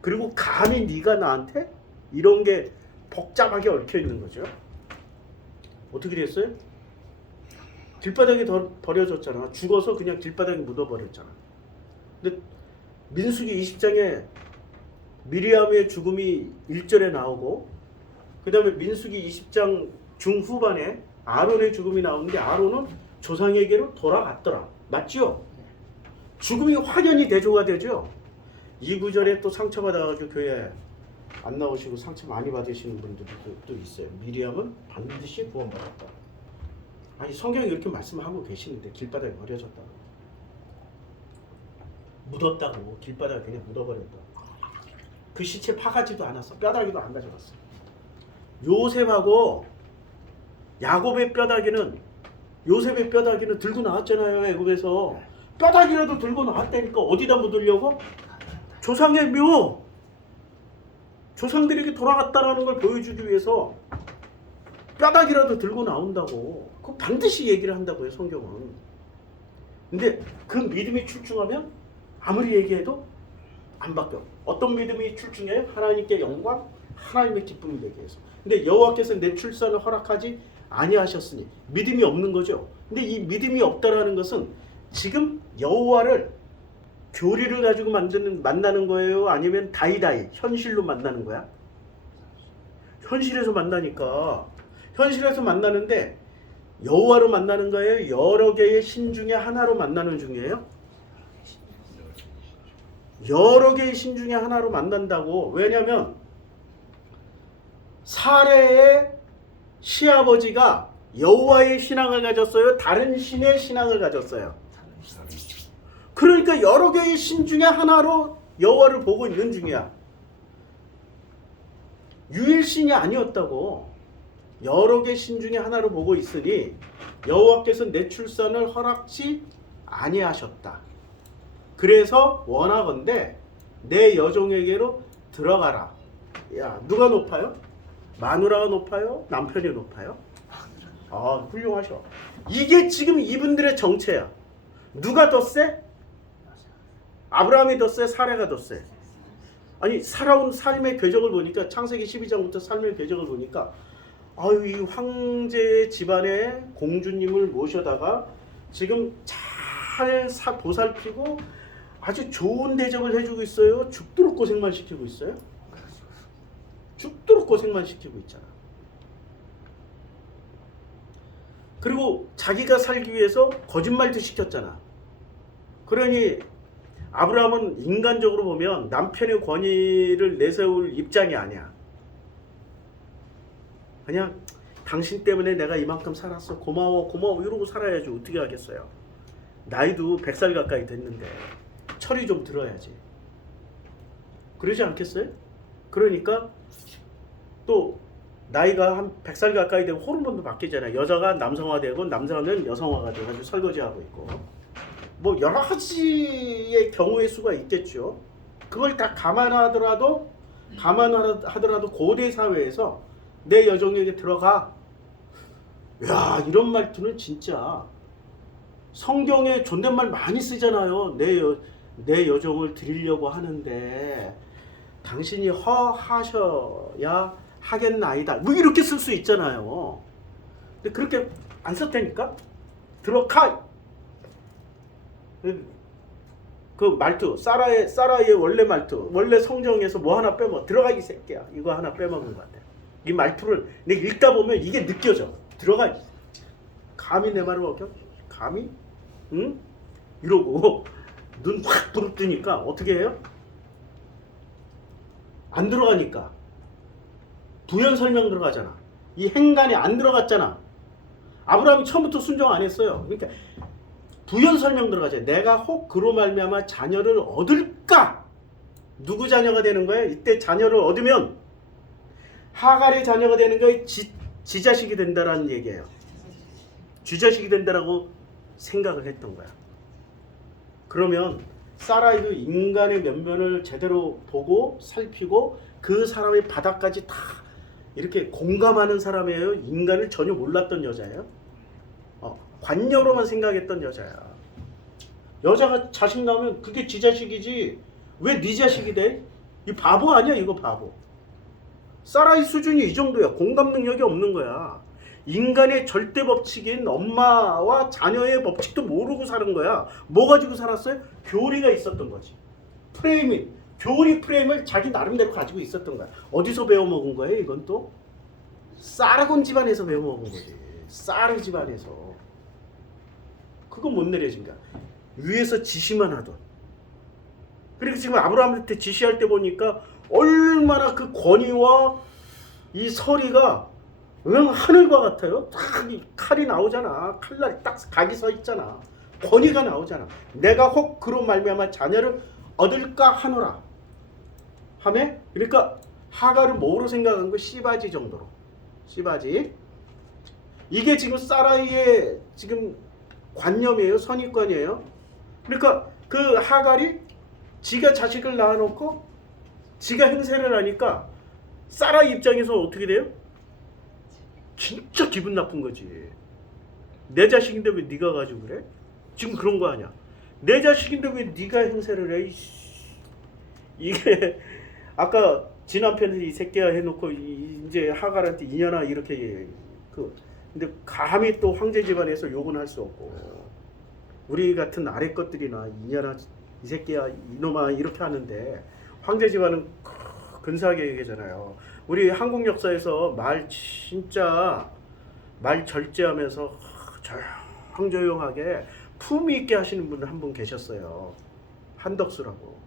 그리고 감히 네가 나한테 이런 게 복잡하게 얽혀 있는 거죠. 어떻게 됐어요? 길바닥에 버려졌잖아. 죽어서 그냥 길바닥에 묻어버렸잖아. 근데 민수기 20장에 미리암의 죽음이 1절에 나오고 그 다음에 민수기 20장 중후반에 아론의 죽음이 나오는데 아론은 조상에게로 돌아갔더라. 맞죠? 죽음이 확연히 대조가 되죠. 이 구절에 또 상처받아가지고 교회 안 나오시고 상처 많이 받으시는 분들도 또 있어요. 미리암은 반드시 구원받았다. 아니 성경이 이렇게 말씀하고 계시는데 길바닥에 버려졌다. 묻었다고. 길바닥에 그냥 묻어버렸다. 그 시체 파가지도 않았어. 뼈다귀도 안 가져갔어. 요셉의 뼈다귀는 들고 나왔잖아요. 애굽에서. 뼈다귀라도 들고 나왔다니까. 어디다 묻으려고? 조상의 묘. 조상들에게 돌아갔다라는 걸 보여주기 위해서 뼈다귀라도 들고 나온다고. 그거 반드시 얘기를 한다고요. 성경은. 근데 그 믿음이 출중하면 아무리 얘기해도 안 바뀌어. 어떤 믿음이 출중해요? 하나님께 영광, 하나님의 기쁨이 되게 해서. 근데 여호와께서 내 출산을 허락하지 아니하셨으니 믿음이 없는 거죠. 근데 이 믿음이 없다라는 것은 지금 여호와를 교리를 가지고 만나는 거예요? 아니면 다이다이 현실로 만나는 거야? 현실에서 만나니까. 현실에서 만나는데 여호와로 만나는 거예요? 여러 개의 신 중에 하나로 만나는 중이에요? 여러 개의 신 중에 하나로 만난다고. 왜냐하면 사레의 시아버지가 여호와의 신앙을 가졌어요? 다른 신의 신앙을 가졌어요? 그러니까 여러 개의 신 중에 하나로 여호와를 보고 있는 중이야. 유일신이 아니었다고. 여러 개 신 중에 하나로 보고 있으니 여호와께서 내 출산을 허락지 아니하셨다. 그래서 원하건대 내 여종에게로 들어가라. 야, 누가 높아요? 마누라가 높아요? 남편이 높아요? 아, 훌륭하셔. 이게 지금 이분들의 정체야. 누가 더 세? 아브라함이 더 세? 사레가 더 세? 아니, 살아온 삶의 궤적을 보니까, 창세기 12장부터 삶의 궤적을 보니까, 아유, 이 황제 집안의 공주님을 모셔다가 지금 잘 보살피고 아주 좋은 대접을 해주고 있어요? 죽도록 고생만 시키고 있어요? 죽도록 고생만 시키고 있잖아. 그리고 자기가 살기 위해서 거짓말도 시켰잖아. 그러니 아브라함은 인간적으로 보면 남편의 권위를 내세울 입장이 아니야. 그냥 당신 때문에 내가 이만큼 살았어. 고마워 고마워 이러고 살아야지. 어떻게 하겠어요. 나이도 100살 가까이 됐는데 철이 좀 들어야지. 그러지 않겠어요? 그러니까 또 나이가 한 100살 가까이 되면 호르몬도 바뀌잖아요. 여자가 남성화되고 남자는 여성화가 돼가지고 설거지하고 있고 뭐 여러 가지의 경우의 수가 있겠죠. 그걸 다 감안하더라도 고대 사회에서 내 여종에게 들어가. 야, 이런 말투는 진짜 성경에 존댓말 많이 쓰잖아요. 내 여종을 드리려고 하는데 당신이 허하셔야 하겠나이다. 뭐 이렇게 쓸 수 있잖아요. 근데 그렇게 안 썼다니까? 들어가. 그 말투, 사라의 원래 말투, 원래 성경에서 뭐 하나 빼먹어. 들어가 이 새끼야. 이거 하나 빼먹은 것 같아. 이 말투를 내가 읽다 보면 이게 느껴져. 들어가. 감히 내 말을 어겨? 감히? 응? 이러고 눈 확 부릅뜨니까 어떻게 해요? 안 들어가니까 부연 설명 들어가잖아. 이 행간에 안 들어갔잖아. 아브라함이 처음부터 순종 안 했어요. 그러니까 부연 설명 들어가죠. 내가 혹 그로 말미암아 자녀를 얻을까? 누구 자녀가 되는 거예요? 이때 자녀를 얻으면 하갈의 자녀가 되는 거예요? 지 자식이 된다라는 얘기예요. 쥐자식이 된다라고 생각을 했던 거야. 그러면 사라이도 인간의 면면을 제대로 보고 살피고 그 사람의 바닥까지 다 이렇게 공감하는 사람이에요. 인간을 전혀 몰랐던 여자예요. 관념으로만 생각했던 여자야. 여자가 자식 낳으면 그게 지 자식이지 왜 네 자식이 돼? 이 바보 아니야 이거 바보. 사라이 수준이 이 정도야. 공감 능력이 없는 거야. 인간의 절대 법칙인 엄마와 자녀의 법칙도 모르고 사는 거야. 뭐 가지고 살았어요? 교리가 있었던 거지. 교리 프레임을 자기 나름대로 가지고 있었던 거야. 어디서 배워먹은 거예요? 이건 또 사르곤 집안에서 배워먹은 거지. 사르 집안에서. 그거 못 내려진 거야. 위에서 지시만 하던. 그리고 지금 아브라함한테 지시할 때 보니까 얼마나 그 권위와 이 서리가 그냥 하늘과 같아요. 딱 칼이 나오잖아. 칼날 딱 각이 서 있잖아. 권위가 나오잖아. 내가 혹 그로 말미암아 자녀를 얻을까 하노라. 하매 그러니까 하갈을 뭐로 생각한 거? 씨바지 정도로. 씨바지. 이게 지금 사라이의 지금 관념이에요. 선입관이에요. 그러니까 그 하갈이 지가 자식을 낳아놓고 지가 행세를 하니까 사라이 입장에서 어떻게 돼요? 진짜 기분 나쁜 거지. 내 자식인데 왜 네가 가지고 그래? 지금 그런 거 아니야. 내 자식인데 왜 네가 행세를 해? 이게 아까 지 남편이 이 새끼야 해놓고 이제 하갈한테 이년아 이렇게 근데 감히 또 황제 집안에서 욕은 할 수 없고 우리 같은 아래 것들이나 이년아 이 새끼야 이놈아 이렇게 하는데 황제 집안은 근사하게 얘기하잖아요. 우리 한국 역사에서 진짜 말 절제하면서 조용조용하게 품위 있게 하시는 분 한 분 계셨어요. 한덕수라고.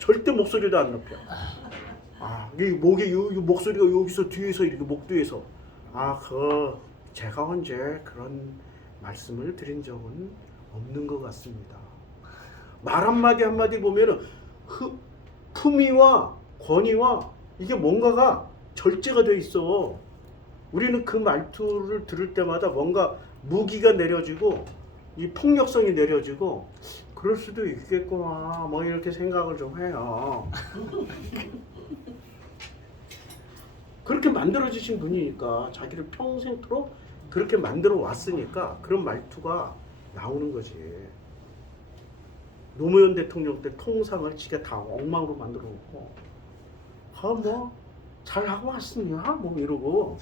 절대 목소리도 안 높여. 이 목이 목소리가 여기서 뒤에서 이렇게 목 뒤에서. 제가 언제 그런 말씀을 드린 적은 없는 것 같습니다. 말 한마디 한마디 보면은 품위와 권위와 이게 뭔가가 절제가 돼 있어. 우리는 그 말투를 들을 때마다 뭔가 무기가 내려지고 이 폭력성이 내려지고 그럴 수도 있겠구나 뭐 이렇게 생각을 좀 해요. 그렇게 만들어주신 분이니까 자기를 평생토록 그렇게 만들어 왔으니까 그런 말투가 나오는 거지. 노무현 대통령 때 통상을 지가 다 엉망으로 만들어 놓고 뭐 잘하고 왔습니다 뭐 이러고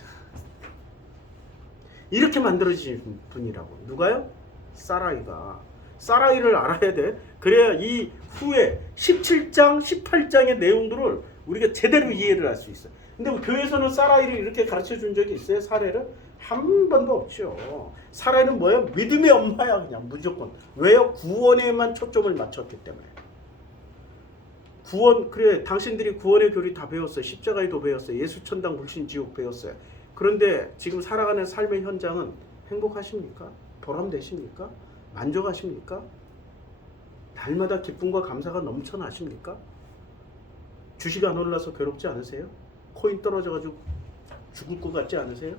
이렇게 만들어진 분이라고. 누가요? 사라이가. 사라이를 알아야 돼. 그래야 이 후에 17장 18장의 내용들을 우리가 제대로 이해를 할 수 있어. 근데 교회에서는 사라이를 이렇게 가르쳐 준 적이 있어요? 사례를? 한 번도 없죠. 사라이는 뭐예요? 믿음의 엄마야 그냥 무조건. 왜요? 구원에만 초점을 맞췄기 때문에. 구원, 그래 당신들이 구원의 교리 다 배웠어요. 십자가의 도 배웠어요. 예수 천당 불신 지옥 배웠어요. 그런데 지금 살아가는 삶의 현장은 행복하십니까? 보람되십니까? 만족하십니까? 날마다 기쁨과 감사가 넘쳐나십니까? 주식 안 올라서 괴롭지 않으세요? 코인 떨어져가지고 죽을 것 같지 않으세요?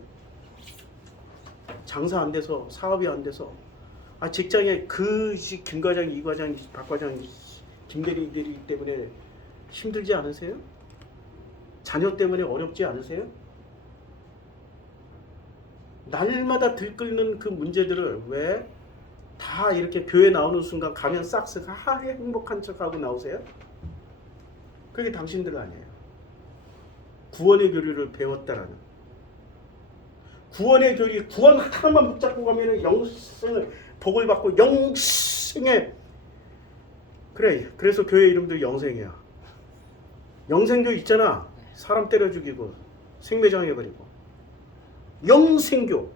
장사 안 돼서 사업이 안 돼서 직장에 김 과장, 이 과장, 박 과장, 김 대리들이 때문에 힘들지 않으세요? 자녀 때문에 어렵지 않으세요? 날마다 들끓는 그 문제들을 왜 다 이렇게 교회 나오는 순간 가면 싹스가 행복한 척하고 나오세요? 그게 당신들 아니에요. 구원의 교리를 배웠다라는. 구원의 교리, 구원 하나만 붙잡고 가면 영생을 복을 받고 영생에 그래서 교회 이름도 영생이야. 영생교 있잖아. 사람 때려 죽이고 생매장 해버리고. 영생교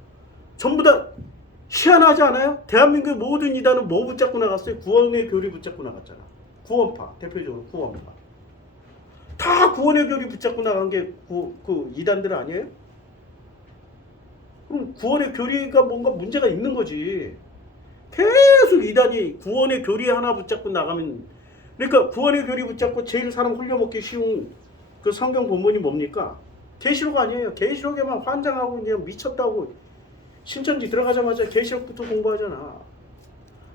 전부 다 희한하지 않아요? 대한민국의 모든 이단은 뭐 붙잡고 나갔어요? 구원의 교리 붙잡고 나갔잖아. 구원파 대표적으로 구원파. 다 구원의 교리 붙잡고 나간 게 그 이단들 아니에요? 그럼 구원의 교리가 뭔가 문제가 있는 거지. 계속 이단이 구원의 교리 하나 붙잡고 나가면, 그러니까 구원의 교리 붙잡고 제일 사람 홀려먹기 쉬운 그 성경 본문이 뭡니까? 계시록 아니에요. 계시록에만 환장하고 그냥 미쳤다고 신천지 들어가자마자 계시록부터 공부하잖아.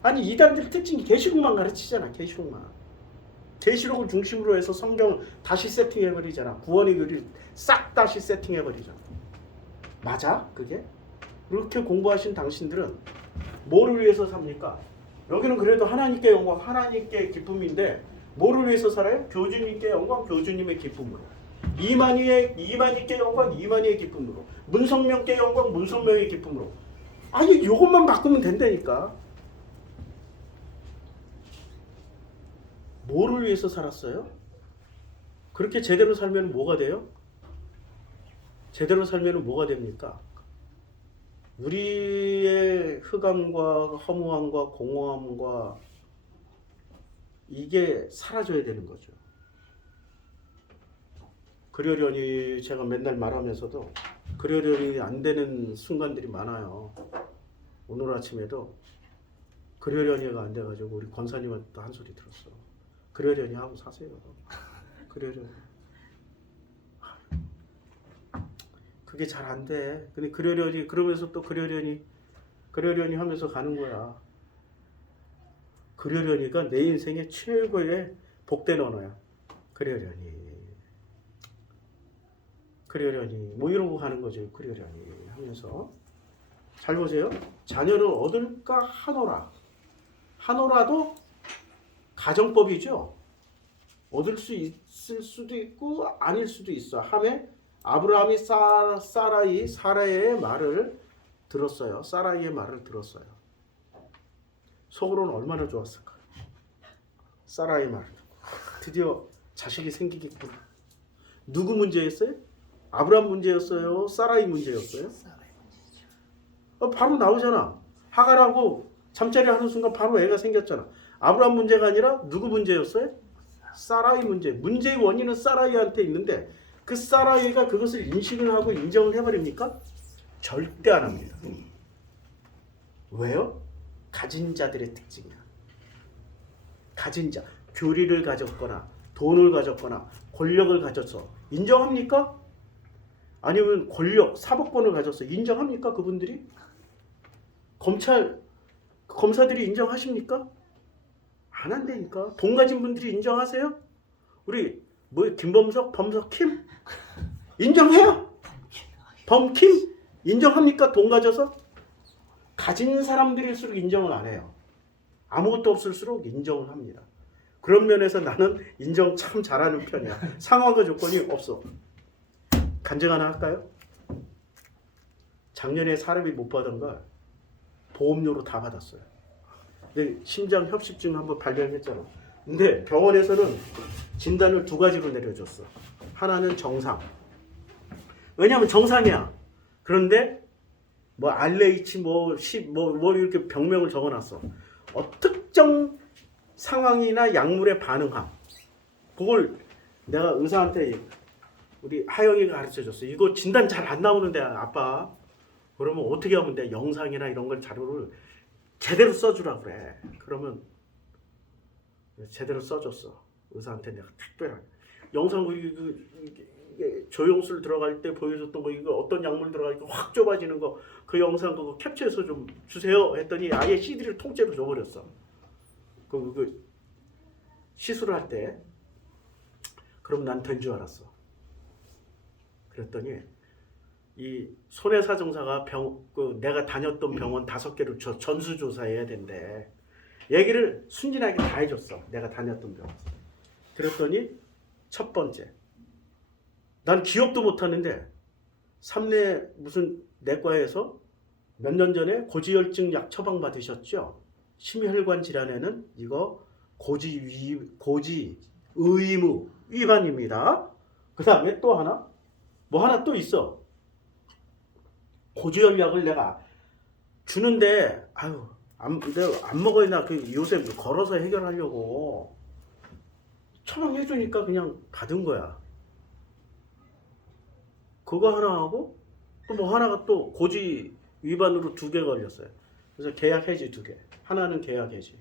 아니 이단들 특징이 계시록만 가르치잖아. 계시록만. 계시록을 중심으로 해서 성경을 다시 세팅해버리잖아. 구원의 교리를 싹 다시 세팅해버리잖아. 맞아? 그게? 그렇게 공부하신 당신들은 뭐를 위해서 삽니까? 여기는 그래도 하나님께 영광, 하나님께 기쁨인데 뭐를 위해서 살아요? 교주님께 영광, 교주님의 기쁨으로. 이만희께 영광, 이만희의 기쁨으로. 문성명께 영광, 문성명의 기쁨으로. 아니 이것만 바꾸면 된다니까. 뭐를 위해서 살았어요? 그렇게 제대로 살면 뭐가 돼요? 제대로 살면 뭐가 됩니까? 우리의 흑암과 허무함과 공허함과 이게 사라져야 되는 거죠. 그러려니 제가 맨날 말하면서도 그러려니 안 되는 순간들이 많아요. 오늘 아침에도 그러려니가 안 돼가지고 우리 권사님한테 또 한 소리 들었어. 그러려니 하고 사세요. 그러려니. 그게 잘 안 돼. 근데 그러려니 그러면서 또 그러려니 하면서 가는 거야. 그러려니가 내 인생의 최고의 복된 언어야. 그러려니 뭐 이러고 가는 거죠. 그러려니 하면서. 잘 보세요. 자녀를 얻을까 하노라도 가정법이죠. 얻을 수 있을 수도 있고 아닐 수도 있어. 하매 아브라함이 사라이의 말을 들었어요. 사라이의 말을 들었어요. 속으로는 얼마나 좋았을까. 사라이의 말을 듣고 드디어 자식이 생기겠구나. 누구 문제였어요? 아브라함 문제였어요? 사라이 문제였어요? 바로 나오잖아. 하갈하고 잠자리 하는 순간 바로 애가 생겼잖아. 아브라함 문제가 아니라 누구 문제였어요? 사라이 문제. 문제의 원인은 사라이한테 있는데 그 사라이가 그것을 인식을 하고 인정을 해버립니까? 절대 안 합니다. 왜요? 가진 자들의 특징이야. 가진 자, 교리를 가졌거나 돈을 가졌거나 권력을 가져서 인정합니까? 아니면 권력, 사법권을 가져서 인정합니까? 그분들이? 검사들이 인정하십니까? 안 한다니까. 돈 가진 분들이 인정하세요? 우리 김범석, 범석킴 인정해요? 범킴 인정합니까? 돈 가져서? 가진 사람들일수록 인정을 안 해요. 아무것도 없을수록 인정을 합니다. 그런 면에서 나는 인정 참 잘하는 편이야. 상황과 조건이 없어. 간증 하나 할까요? 작년에 사람이 못 받은 걸 보험료로 다 받았어요. 근데 심장 협식증 한번 발병했잖아. 근데 병원에서는 진단을 두 가지로 내려줬어. 하나는 정상. 왜냐하면 정상이야. 그런데 뭐 RH 뭐 이렇게 병명을 적어놨어. 특정 상황이나 약물에 반응함. 그걸 내가 의사한테 우리 하영이가 가르쳐줬어. 이거 진단 잘 안 나오는데 아빠. 그러면 어떻게 하면 돼? 영상이나 이런 걸 자료를 제대로 써주라 그래. 그러면 제대로 써줬어. 의사한테 내가 특별하게. 영상 이게 조영술 들어갈 때 보여줬던 거 이거 어떤 약물 들어가니까 확 좁아지는 거 그 영상 그거 캡처해서 좀 주세요 했더니 아예 CD를 통째로 줘버렸어. 그 시술을 할 때. 그럼 난 된 줄 알았어. 그랬더니 이 손해사정사가 내가 다녔던 병원 5개를 전수조사해야 된대. 얘기를 순진하게 다 해줬어. 내가 다녔던 병원. 그랬더니 첫 번째, 난 기억도 못하는데 삼내 무슨 내과에서 몇 년 전에 고지혈증 약 처방 받으셨죠? 심혈관 질환에는 이거 고지 의무 위반입니다. 그 다음에 또 하나, 뭐 하나 또 있어. 고지혈약을 내가 주는데 내가 안 먹어야 나 요새 걸어서 해결하려고 처방해 주니까 그냥 받은 거야. 그거 하나 하고 또 뭐 하나가 또 고지 위반으로 2개 걸렸어요. 그래서 계약 해지 2개. 하나는 계약 해지.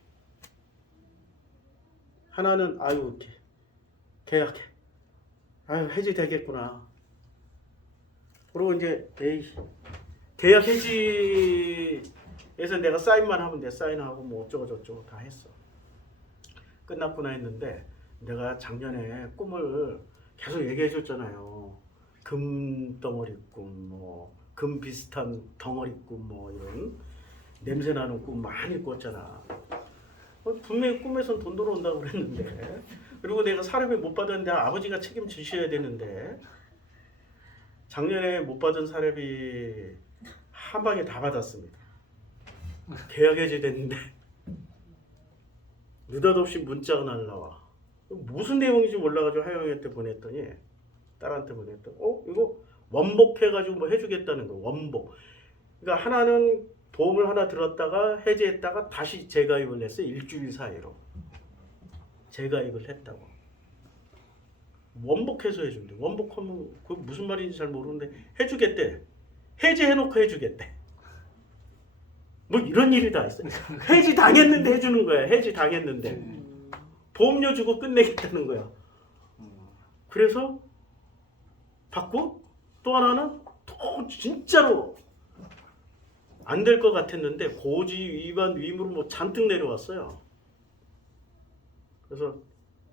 하나는 계약해. 해지 되겠구나. 그리고 이제 계약 해지에서 내가 사인만 하면 돼. 사인하고 뭐 어쩌고 저쩌고 다 했어. 끝났구나 했는데 내가 작년에 꿈을 계속 얘기해 줬잖아요. 금 덩어리꿈, 뭐 금 비슷한 덩어리꿈, 뭐 이런 냄새 나는 꿈 많이 꿨잖아. 분명히 꿈에선 돈 들어온다고 그랬는데, 그리고 내가 사람이 못 받았는데 아버지가 책임지셔야 되는데, 작년에 못 받은 사람이 한 방에 다 받았습니다. 계약 해지됐는데 느닷없이 문자가 날라와. 무슨 내용인지 몰라가지고 하영이한테 보냈더니, 딸한테 보냈더니 이거 원복해가지고 뭐 해주겠다는 거. 원복. 그러니까 하나는 보험을 하나 들었다가 해지했다가 다시 재가입을 했어요. 일주일 사이로 재가입을 했다고. 원복해서 해준대. 원복하면 그 무슨 말인지 잘 모르는데 해주겠대. 해지해놓고 해주겠대. 뭐 이런 일이 다 있어요. 해지 당했는데 해주는 거야. 해지 당했는데 보험료 주고 끝내겠다는 거야. 그래서 받고 또 하나는 또 진짜로 안 될 것 같았는데 고지 위반 위무로 뭐 잔뜩 내려왔어요. 그래서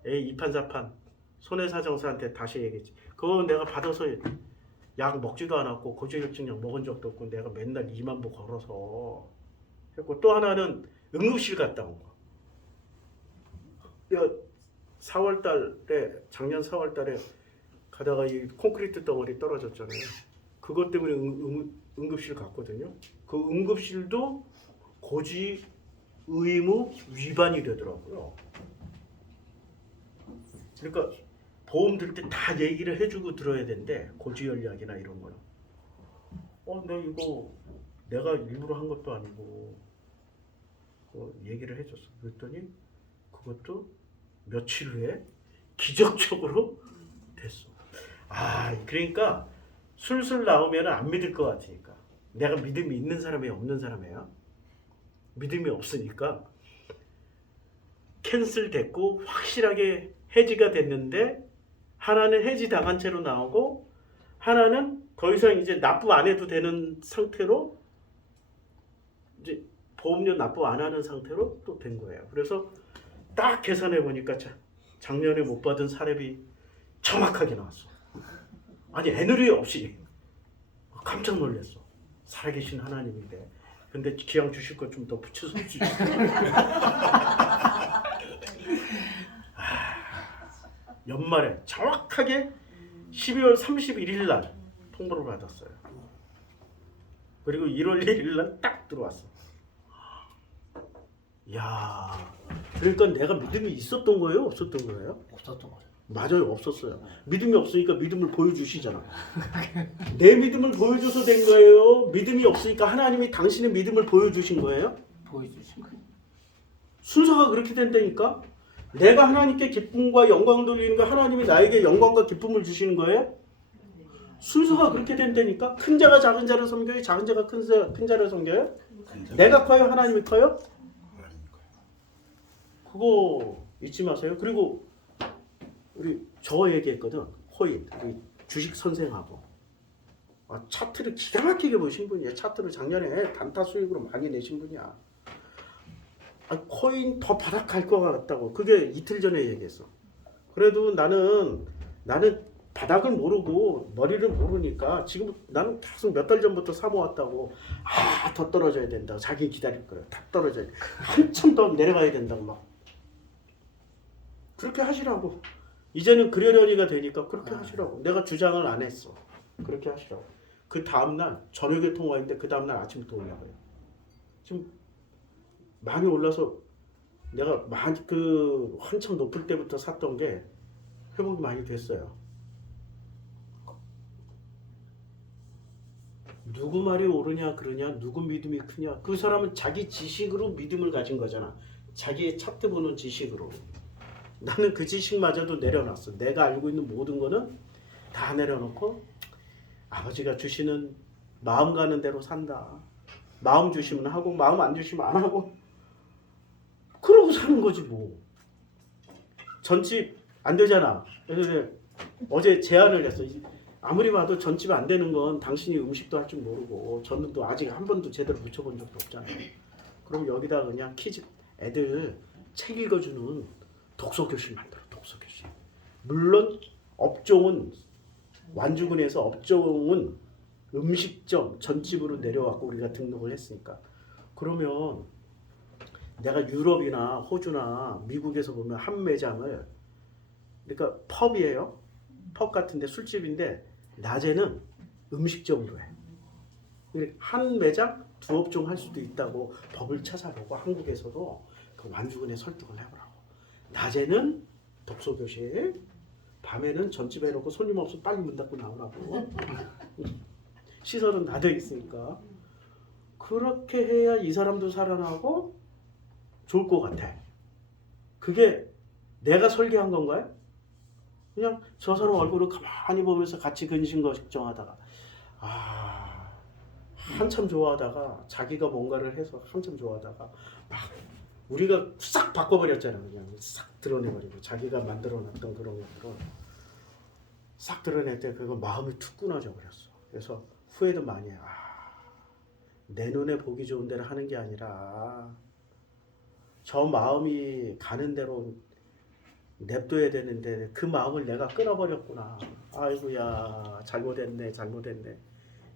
이판사판 손해사정사한테 다시 얘기했지. 그거 내가 받아서 약 먹지도 않았고 고지혈증약 먹은 적도 없고 내가 맨날 2만 보 걸어서 했고, 또 하나는 응급실 갔다 온 거. 4월달에 작년 4월달에 가다가 이 콘크리트 덩어리 떨어졌잖아요. 그것 때문에 응급실 갔거든요. 그 응급실도 고지 의무 위반이 되더라고요. 그러니까 보험 들 때 다 얘기를 해주고 들어야 되는데 고지혈약이나 이런 거는 나 이거 내가 일부러 한 것도 아니고 얘기를 해줬어. 그랬더니 그것도 며칠 후에 기적적으로 됐어. 그러니까 술술 나오면 안 믿을 것 같으니까. 내가 믿음이 있는 사람이야, 없는 사람이야? 믿음이 없으니까 캔슬됐고 확실하게 해지가 됐는데 하나는 해지 당한 채로 나오고 하나는 더 이상 이제 납부 안 해도 되는 상태로 이제 보험료 납부 안 하는 상태로 또 된 거예요. 그래서 딱 계산해 보니까 작년에 못 받은 사례비 정확하게 나왔어. 아니 애누리 없이 깜짝 놀랐어. 살아계신 하나님인데. 근데 기왕 주실 거 좀 더 붙여서 주시죠. 연말에 정확하게 12월 31일 날 통보를 받았어요. 그리고 1월 1일 날 딱 들어왔어. 이야, 그러니까 내가 믿음이 있었던 거예요? 없었던 거예요? 없었던 거예요. 맞아요, 없었어요. 믿음이 없으니까 믿음을 보여주시잖아. 내 믿음을 보여줘서 된 거예요? 믿음이 없으니까 하나님이 당신의 믿음을 보여주신 거예요? 보여주신 거예요. 순서가 그렇게 된다니까? 내가 하나님께 기쁨과 영광을 돌리는 거 하나님이 나에게 영광과 기쁨을 주시는 거예요? 순서가 그렇게 된다니까? 큰 자가 작은 자를 섬겨요? 작은 자가 큰 자를 섬겨요? 내가 커요? 하나님이 커요? 그거 잊지 마세요. 그리고 우리 저 얘기했거든. 호인 우리 주식 선생하고 차트를 기가 막히게 보신 분이야. 차트를 작년에 단타 수익으로 많이 내신 분이야. 코인 더 바닥 갈 것 같다고. 그게 이틀 전에 얘기했어. 그래도 나는 바닥을 모르고 머리를 모르니까 지금 나는 계속 몇 달 전부터 사모았다고. 더 떨어져야 된다고. 자기 기다릴 거야. 다 떨어져야 돼. 한참 더 내려가야 된다고 막. 그렇게 하시라고. 이제는 그러려니가 되니까 그렇게 하시라고. 내가 주장을 안 했어. 그렇게 하시라고. 그 다음날 저녁에 통화했는데 그 다음날 아침부터 올라가요. 지금 많이 올라서 내가 많이 한참 높을 때부터 샀던 게 회복이 많이 됐어요. 누구 말이 옳으냐 그러냐, 누구 믿음이 크냐, 그 사람은 자기 지식으로 믿음을 가진 거잖아. 자기의 차트 보는 지식으로. 나는 그 지식마저도 내려놨어. 내가 알고 있는 모든 거는 다 내려놓고 아버지가 주시는 마음 가는 대로 산다. 마음 주시면 하고 마음 안 주시면 안 하고 그러고 사는 거지 뭐. 전집 안 되잖아. 그래서 어제 제안을 했어. 아무리 봐도 전집 안 되는 건 당신이 음식도 할 줄 모르고 전도 아직 한 번도 제대로 묻혀본 적도 없잖아. 그럼 여기다 그냥 키즈 애들 책 읽어주는 독서교실 만들어. 독서교실. 물론 업종은 완주군에서 업종은 음식점 전집으로 내려왔고 우리가 등록을 했으니까. 그러면 내가 유럽이나 호주나 미국에서 보면 한 매장을, 그러니까 펍이에요. 펍 같은데 술집인데 낮에는 음식점으로 해. 한 매장 두 업종 할 수도 있다고 법을 찾아보고 한국에서도 그 완주군에 설득을 해보라고. 낮에는 독서교실, 밤에는 전집 해놓고 손님 없으면 빨리 문 닫고 나오라고. 시설은 다 돼 있으니까. 그렇게 해야 이 사람도 살아나고 좋을 것 같아. 그게 내가 설계한 건가요? 그냥 저 사람 얼굴을 가만히 보면서 같이 근심걱정하다가 한참 좋아하다가 자기가 뭔가를 해서 한참 좋아하다가 막 우리가 싹 바꿔버렸잖아. 그냥 싹 드러내버리고 자기가 만들어놨던 그런 것들을 싹 드러낼 때 그거 마음이 툭 끊어져 버렸어. 그래서 후회도 많이 해. 내 눈에 보기 좋은 대로 하는 게 아니라 저 마음이 가는 대로 냅둬야 되는데 그 마음을 내가 끊어버렸구나. 아이고야 잘못했네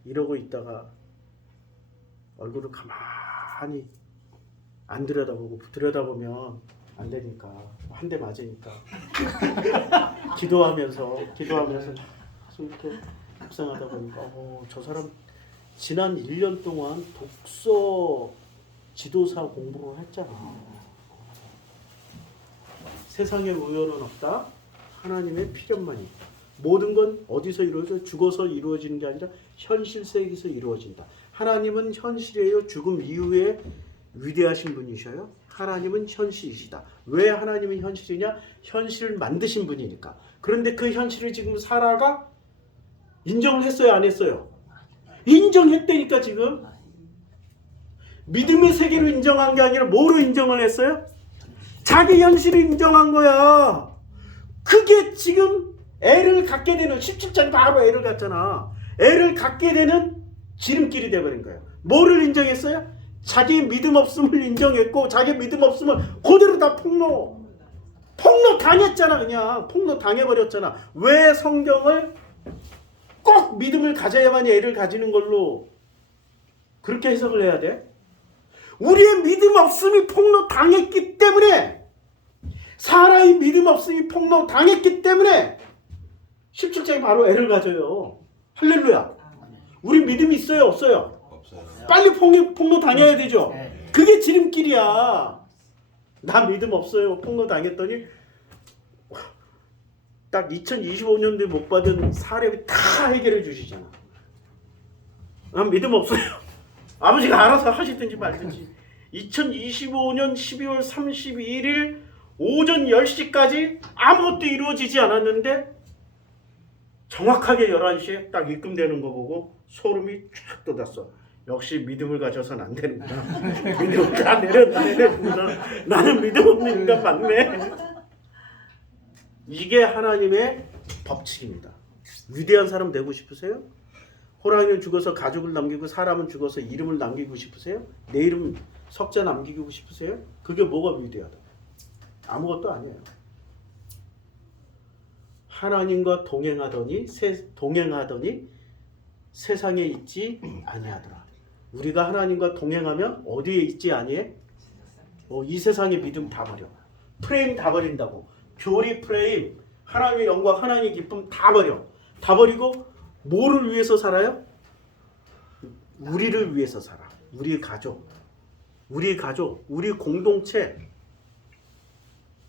이러고 있다가 얼굴을 가만히 안 들여다보면 안 되니까 한 대 맞으니까 기도하면서 이렇게 묵상하다 보니까 저 사람 지난 1년 동안 독서 지도사 공부를 했잖아. 세상에 우연은 없다. 하나님의 필연만이 있다. 모든 건 어디서 이루어져? 죽어서 이루어지는 게 아니라 현실 세계에서 이루어진다. 하나님은 현실이에요. 죽음 이후에 위대하신 분이셔요. 하나님은 현실이시다. 왜 하나님은 현실이냐? 현실을 만드신 분이니까. 그런데 그 현실을 지금 사라가 인정을 했어요? 안 했어요? 인정했다니까 지금. 믿음의 세계로 인정한 게 아니라 뭐로 인정을 했어요? 자기 현실을 인정한 거야. 그게 지금 애를 갖게 되는 17장이 바로 애를 갖잖아. 애를 갖게 되는 지름길이 돼버린 거예요. 뭐를 인정했어요? 자기 믿음 없음을 인정했고 자기 믿음 없음을 그대로 다 폭로 당했잖아. 그냥 폭로 당해버렸잖아. 왜 성경을 꼭 믿음을 가져야만이 애를 가지는 걸로 그렇게 해석을 해야 돼? 우리의 믿음 없음이 폭로 당했기 때문에, 사라의 믿음 없음이 폭로 당했기 때문에 17장이 바로 애를 가져요. 할렐루야. 우리 믿음이 있어요? 없어요? 없어요. 빨리 폭로 당해야 되죠. 그게 지름길이야. 나 믿음 없어요. 폭로 당했더니 딱 2025년도에 못 받은 사례비 다 해결해 주시잖아. 난 믿음 없어요. 아버지가 알아서 하시든지 말든지. 2025년 12월 31일 오전 10시까지 아무것도 이루어지지 않았는데 정확하게 11시에 딱 입금되는 거 보고 소름이 쫙 돋았어. 역시 믿음을 가져서는 안 되는구나. 믿음을 다 내려놓는구나. 나는 믿음 없는 인간 맞네. 이게 하나님의 법칙입니다. 위대한 사람 되고 싶으세요? 호랑이는 죽어서 가족을 남기고 사람은 죽어서 이름을 남기고 싶으세요? 내 이름 석자 남기고 싶으세요? 그게 뭐가 위대하다? 아무것도 아니에요. 하나님과 동행하더니 세상에 있지 아니하더라. 우리가 하나님과 동행하면 어디에 있지 아니해? 이 세상의 믿음 다 버려. 프레임 다 버린다고. 교리 프레임, 하나님의 영광, 하나님의 기쁨 다 버려. 다 버리고 뭐를 위해서 살아요? 우리를 위해서 살아. 우리 가족, 우리 공동체,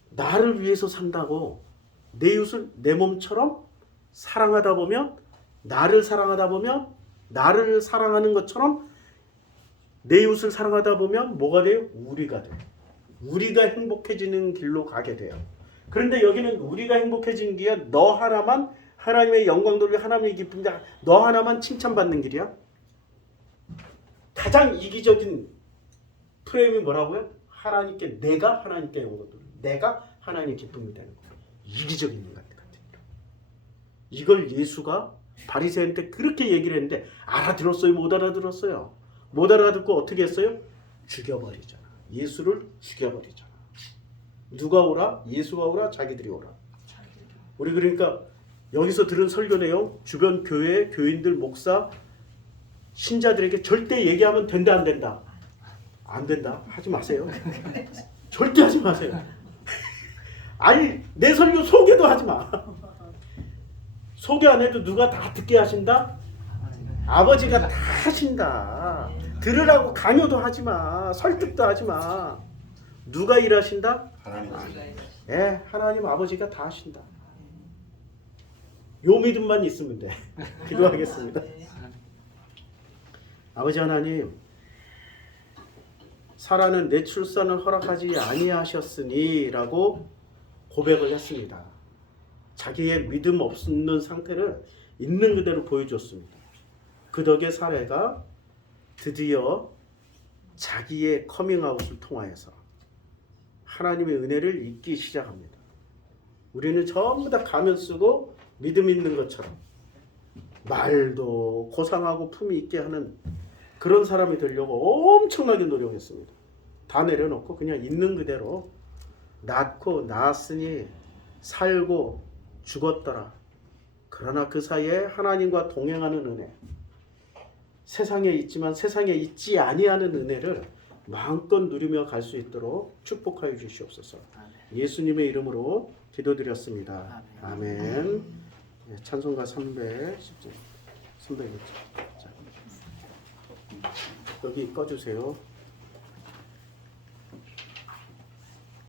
나를 위해서 산다고. 내 이웃을 내 몸처럼 사랑하다 보면, 나를 사랑하다 보면, 나를 사랑하는 것처럼 내 이웃을 사랑하다 보면 뭐가 돼요? 우리가 돼요. 우리가 행복해지는 길로 가게 돼요. 그런데 여기는 우리가 행복해지는 길이야. 너 하나만 하나님의 영광 돌리고 하나님의 기쁨, 너 하나만 칭찬받는 길이야. 가장 이기적인 프레임이 뭐라고요? 내가 하나님께 영광 돌리고 내가 하나님의 기쁨이 되는 거야. 이기적인 인간들 같은 거. 이걸 예수가 바리새인한테 그렇게 얘기를 했는데 알아들었어요? 못 알아들었어요? 못 알아듣고 어떻게 했어요? 죽여버리잖아. 예수를 죽여버리잖아. 누가 오라? 예수가 오라? 자기들이 오라? 우리 그러니까 여기서 들은 설교 내용 주변 교회, 교인들, 목사, 신자들에게 절대 얘기하면 된다 안 된다? 안 된다. 하지 마세요. 절대 하지 마세요. 아니 내 설교 소개도 하지 마. 소개 안 해도 누가 다 듣게 하신다? 아버지가 다 하신다. 들으라고 강요도 하지 마. 설득도 하지 마. 누가 일하신다? 하나님. 하나님 아버지가 다 하신다. 요 믿음만 있으면 돼. 기도하겠습니다. 아버지 하나님, 사라는 내 출산을 허락하지 아니하셨으니 라고 고백을 했습니다. 자기의 믿음 없는 상태를 있는 그대로 보여줬습니다. 그 덕에 사라가 드디어 자기의 커밍아웃을 통하여서 하나님의 은혜를 잊기 시작합니다. 우리는 전부 다 가면 쓰고 믿음 있는 것처럼 말도 고상하고 품위 있게 하는 그런 사람이 되려고 엄청나게 노력했습니다. 다 내려놓고 그냥 있는 그대로 낳고 낳았으니 살고 죽었더라. 그러나 그 사이에 하나님과 동행하는 은혜, 세상에 있지만 세상에 있지 아니하는 은혜를 마음껏 누리며 갈 수 있도록 축복하여 주시옵소서. 예수님의 이름으로 기도드렸습니다. 아멘. 찬송가 310장 300장. 여기 꺼주세요.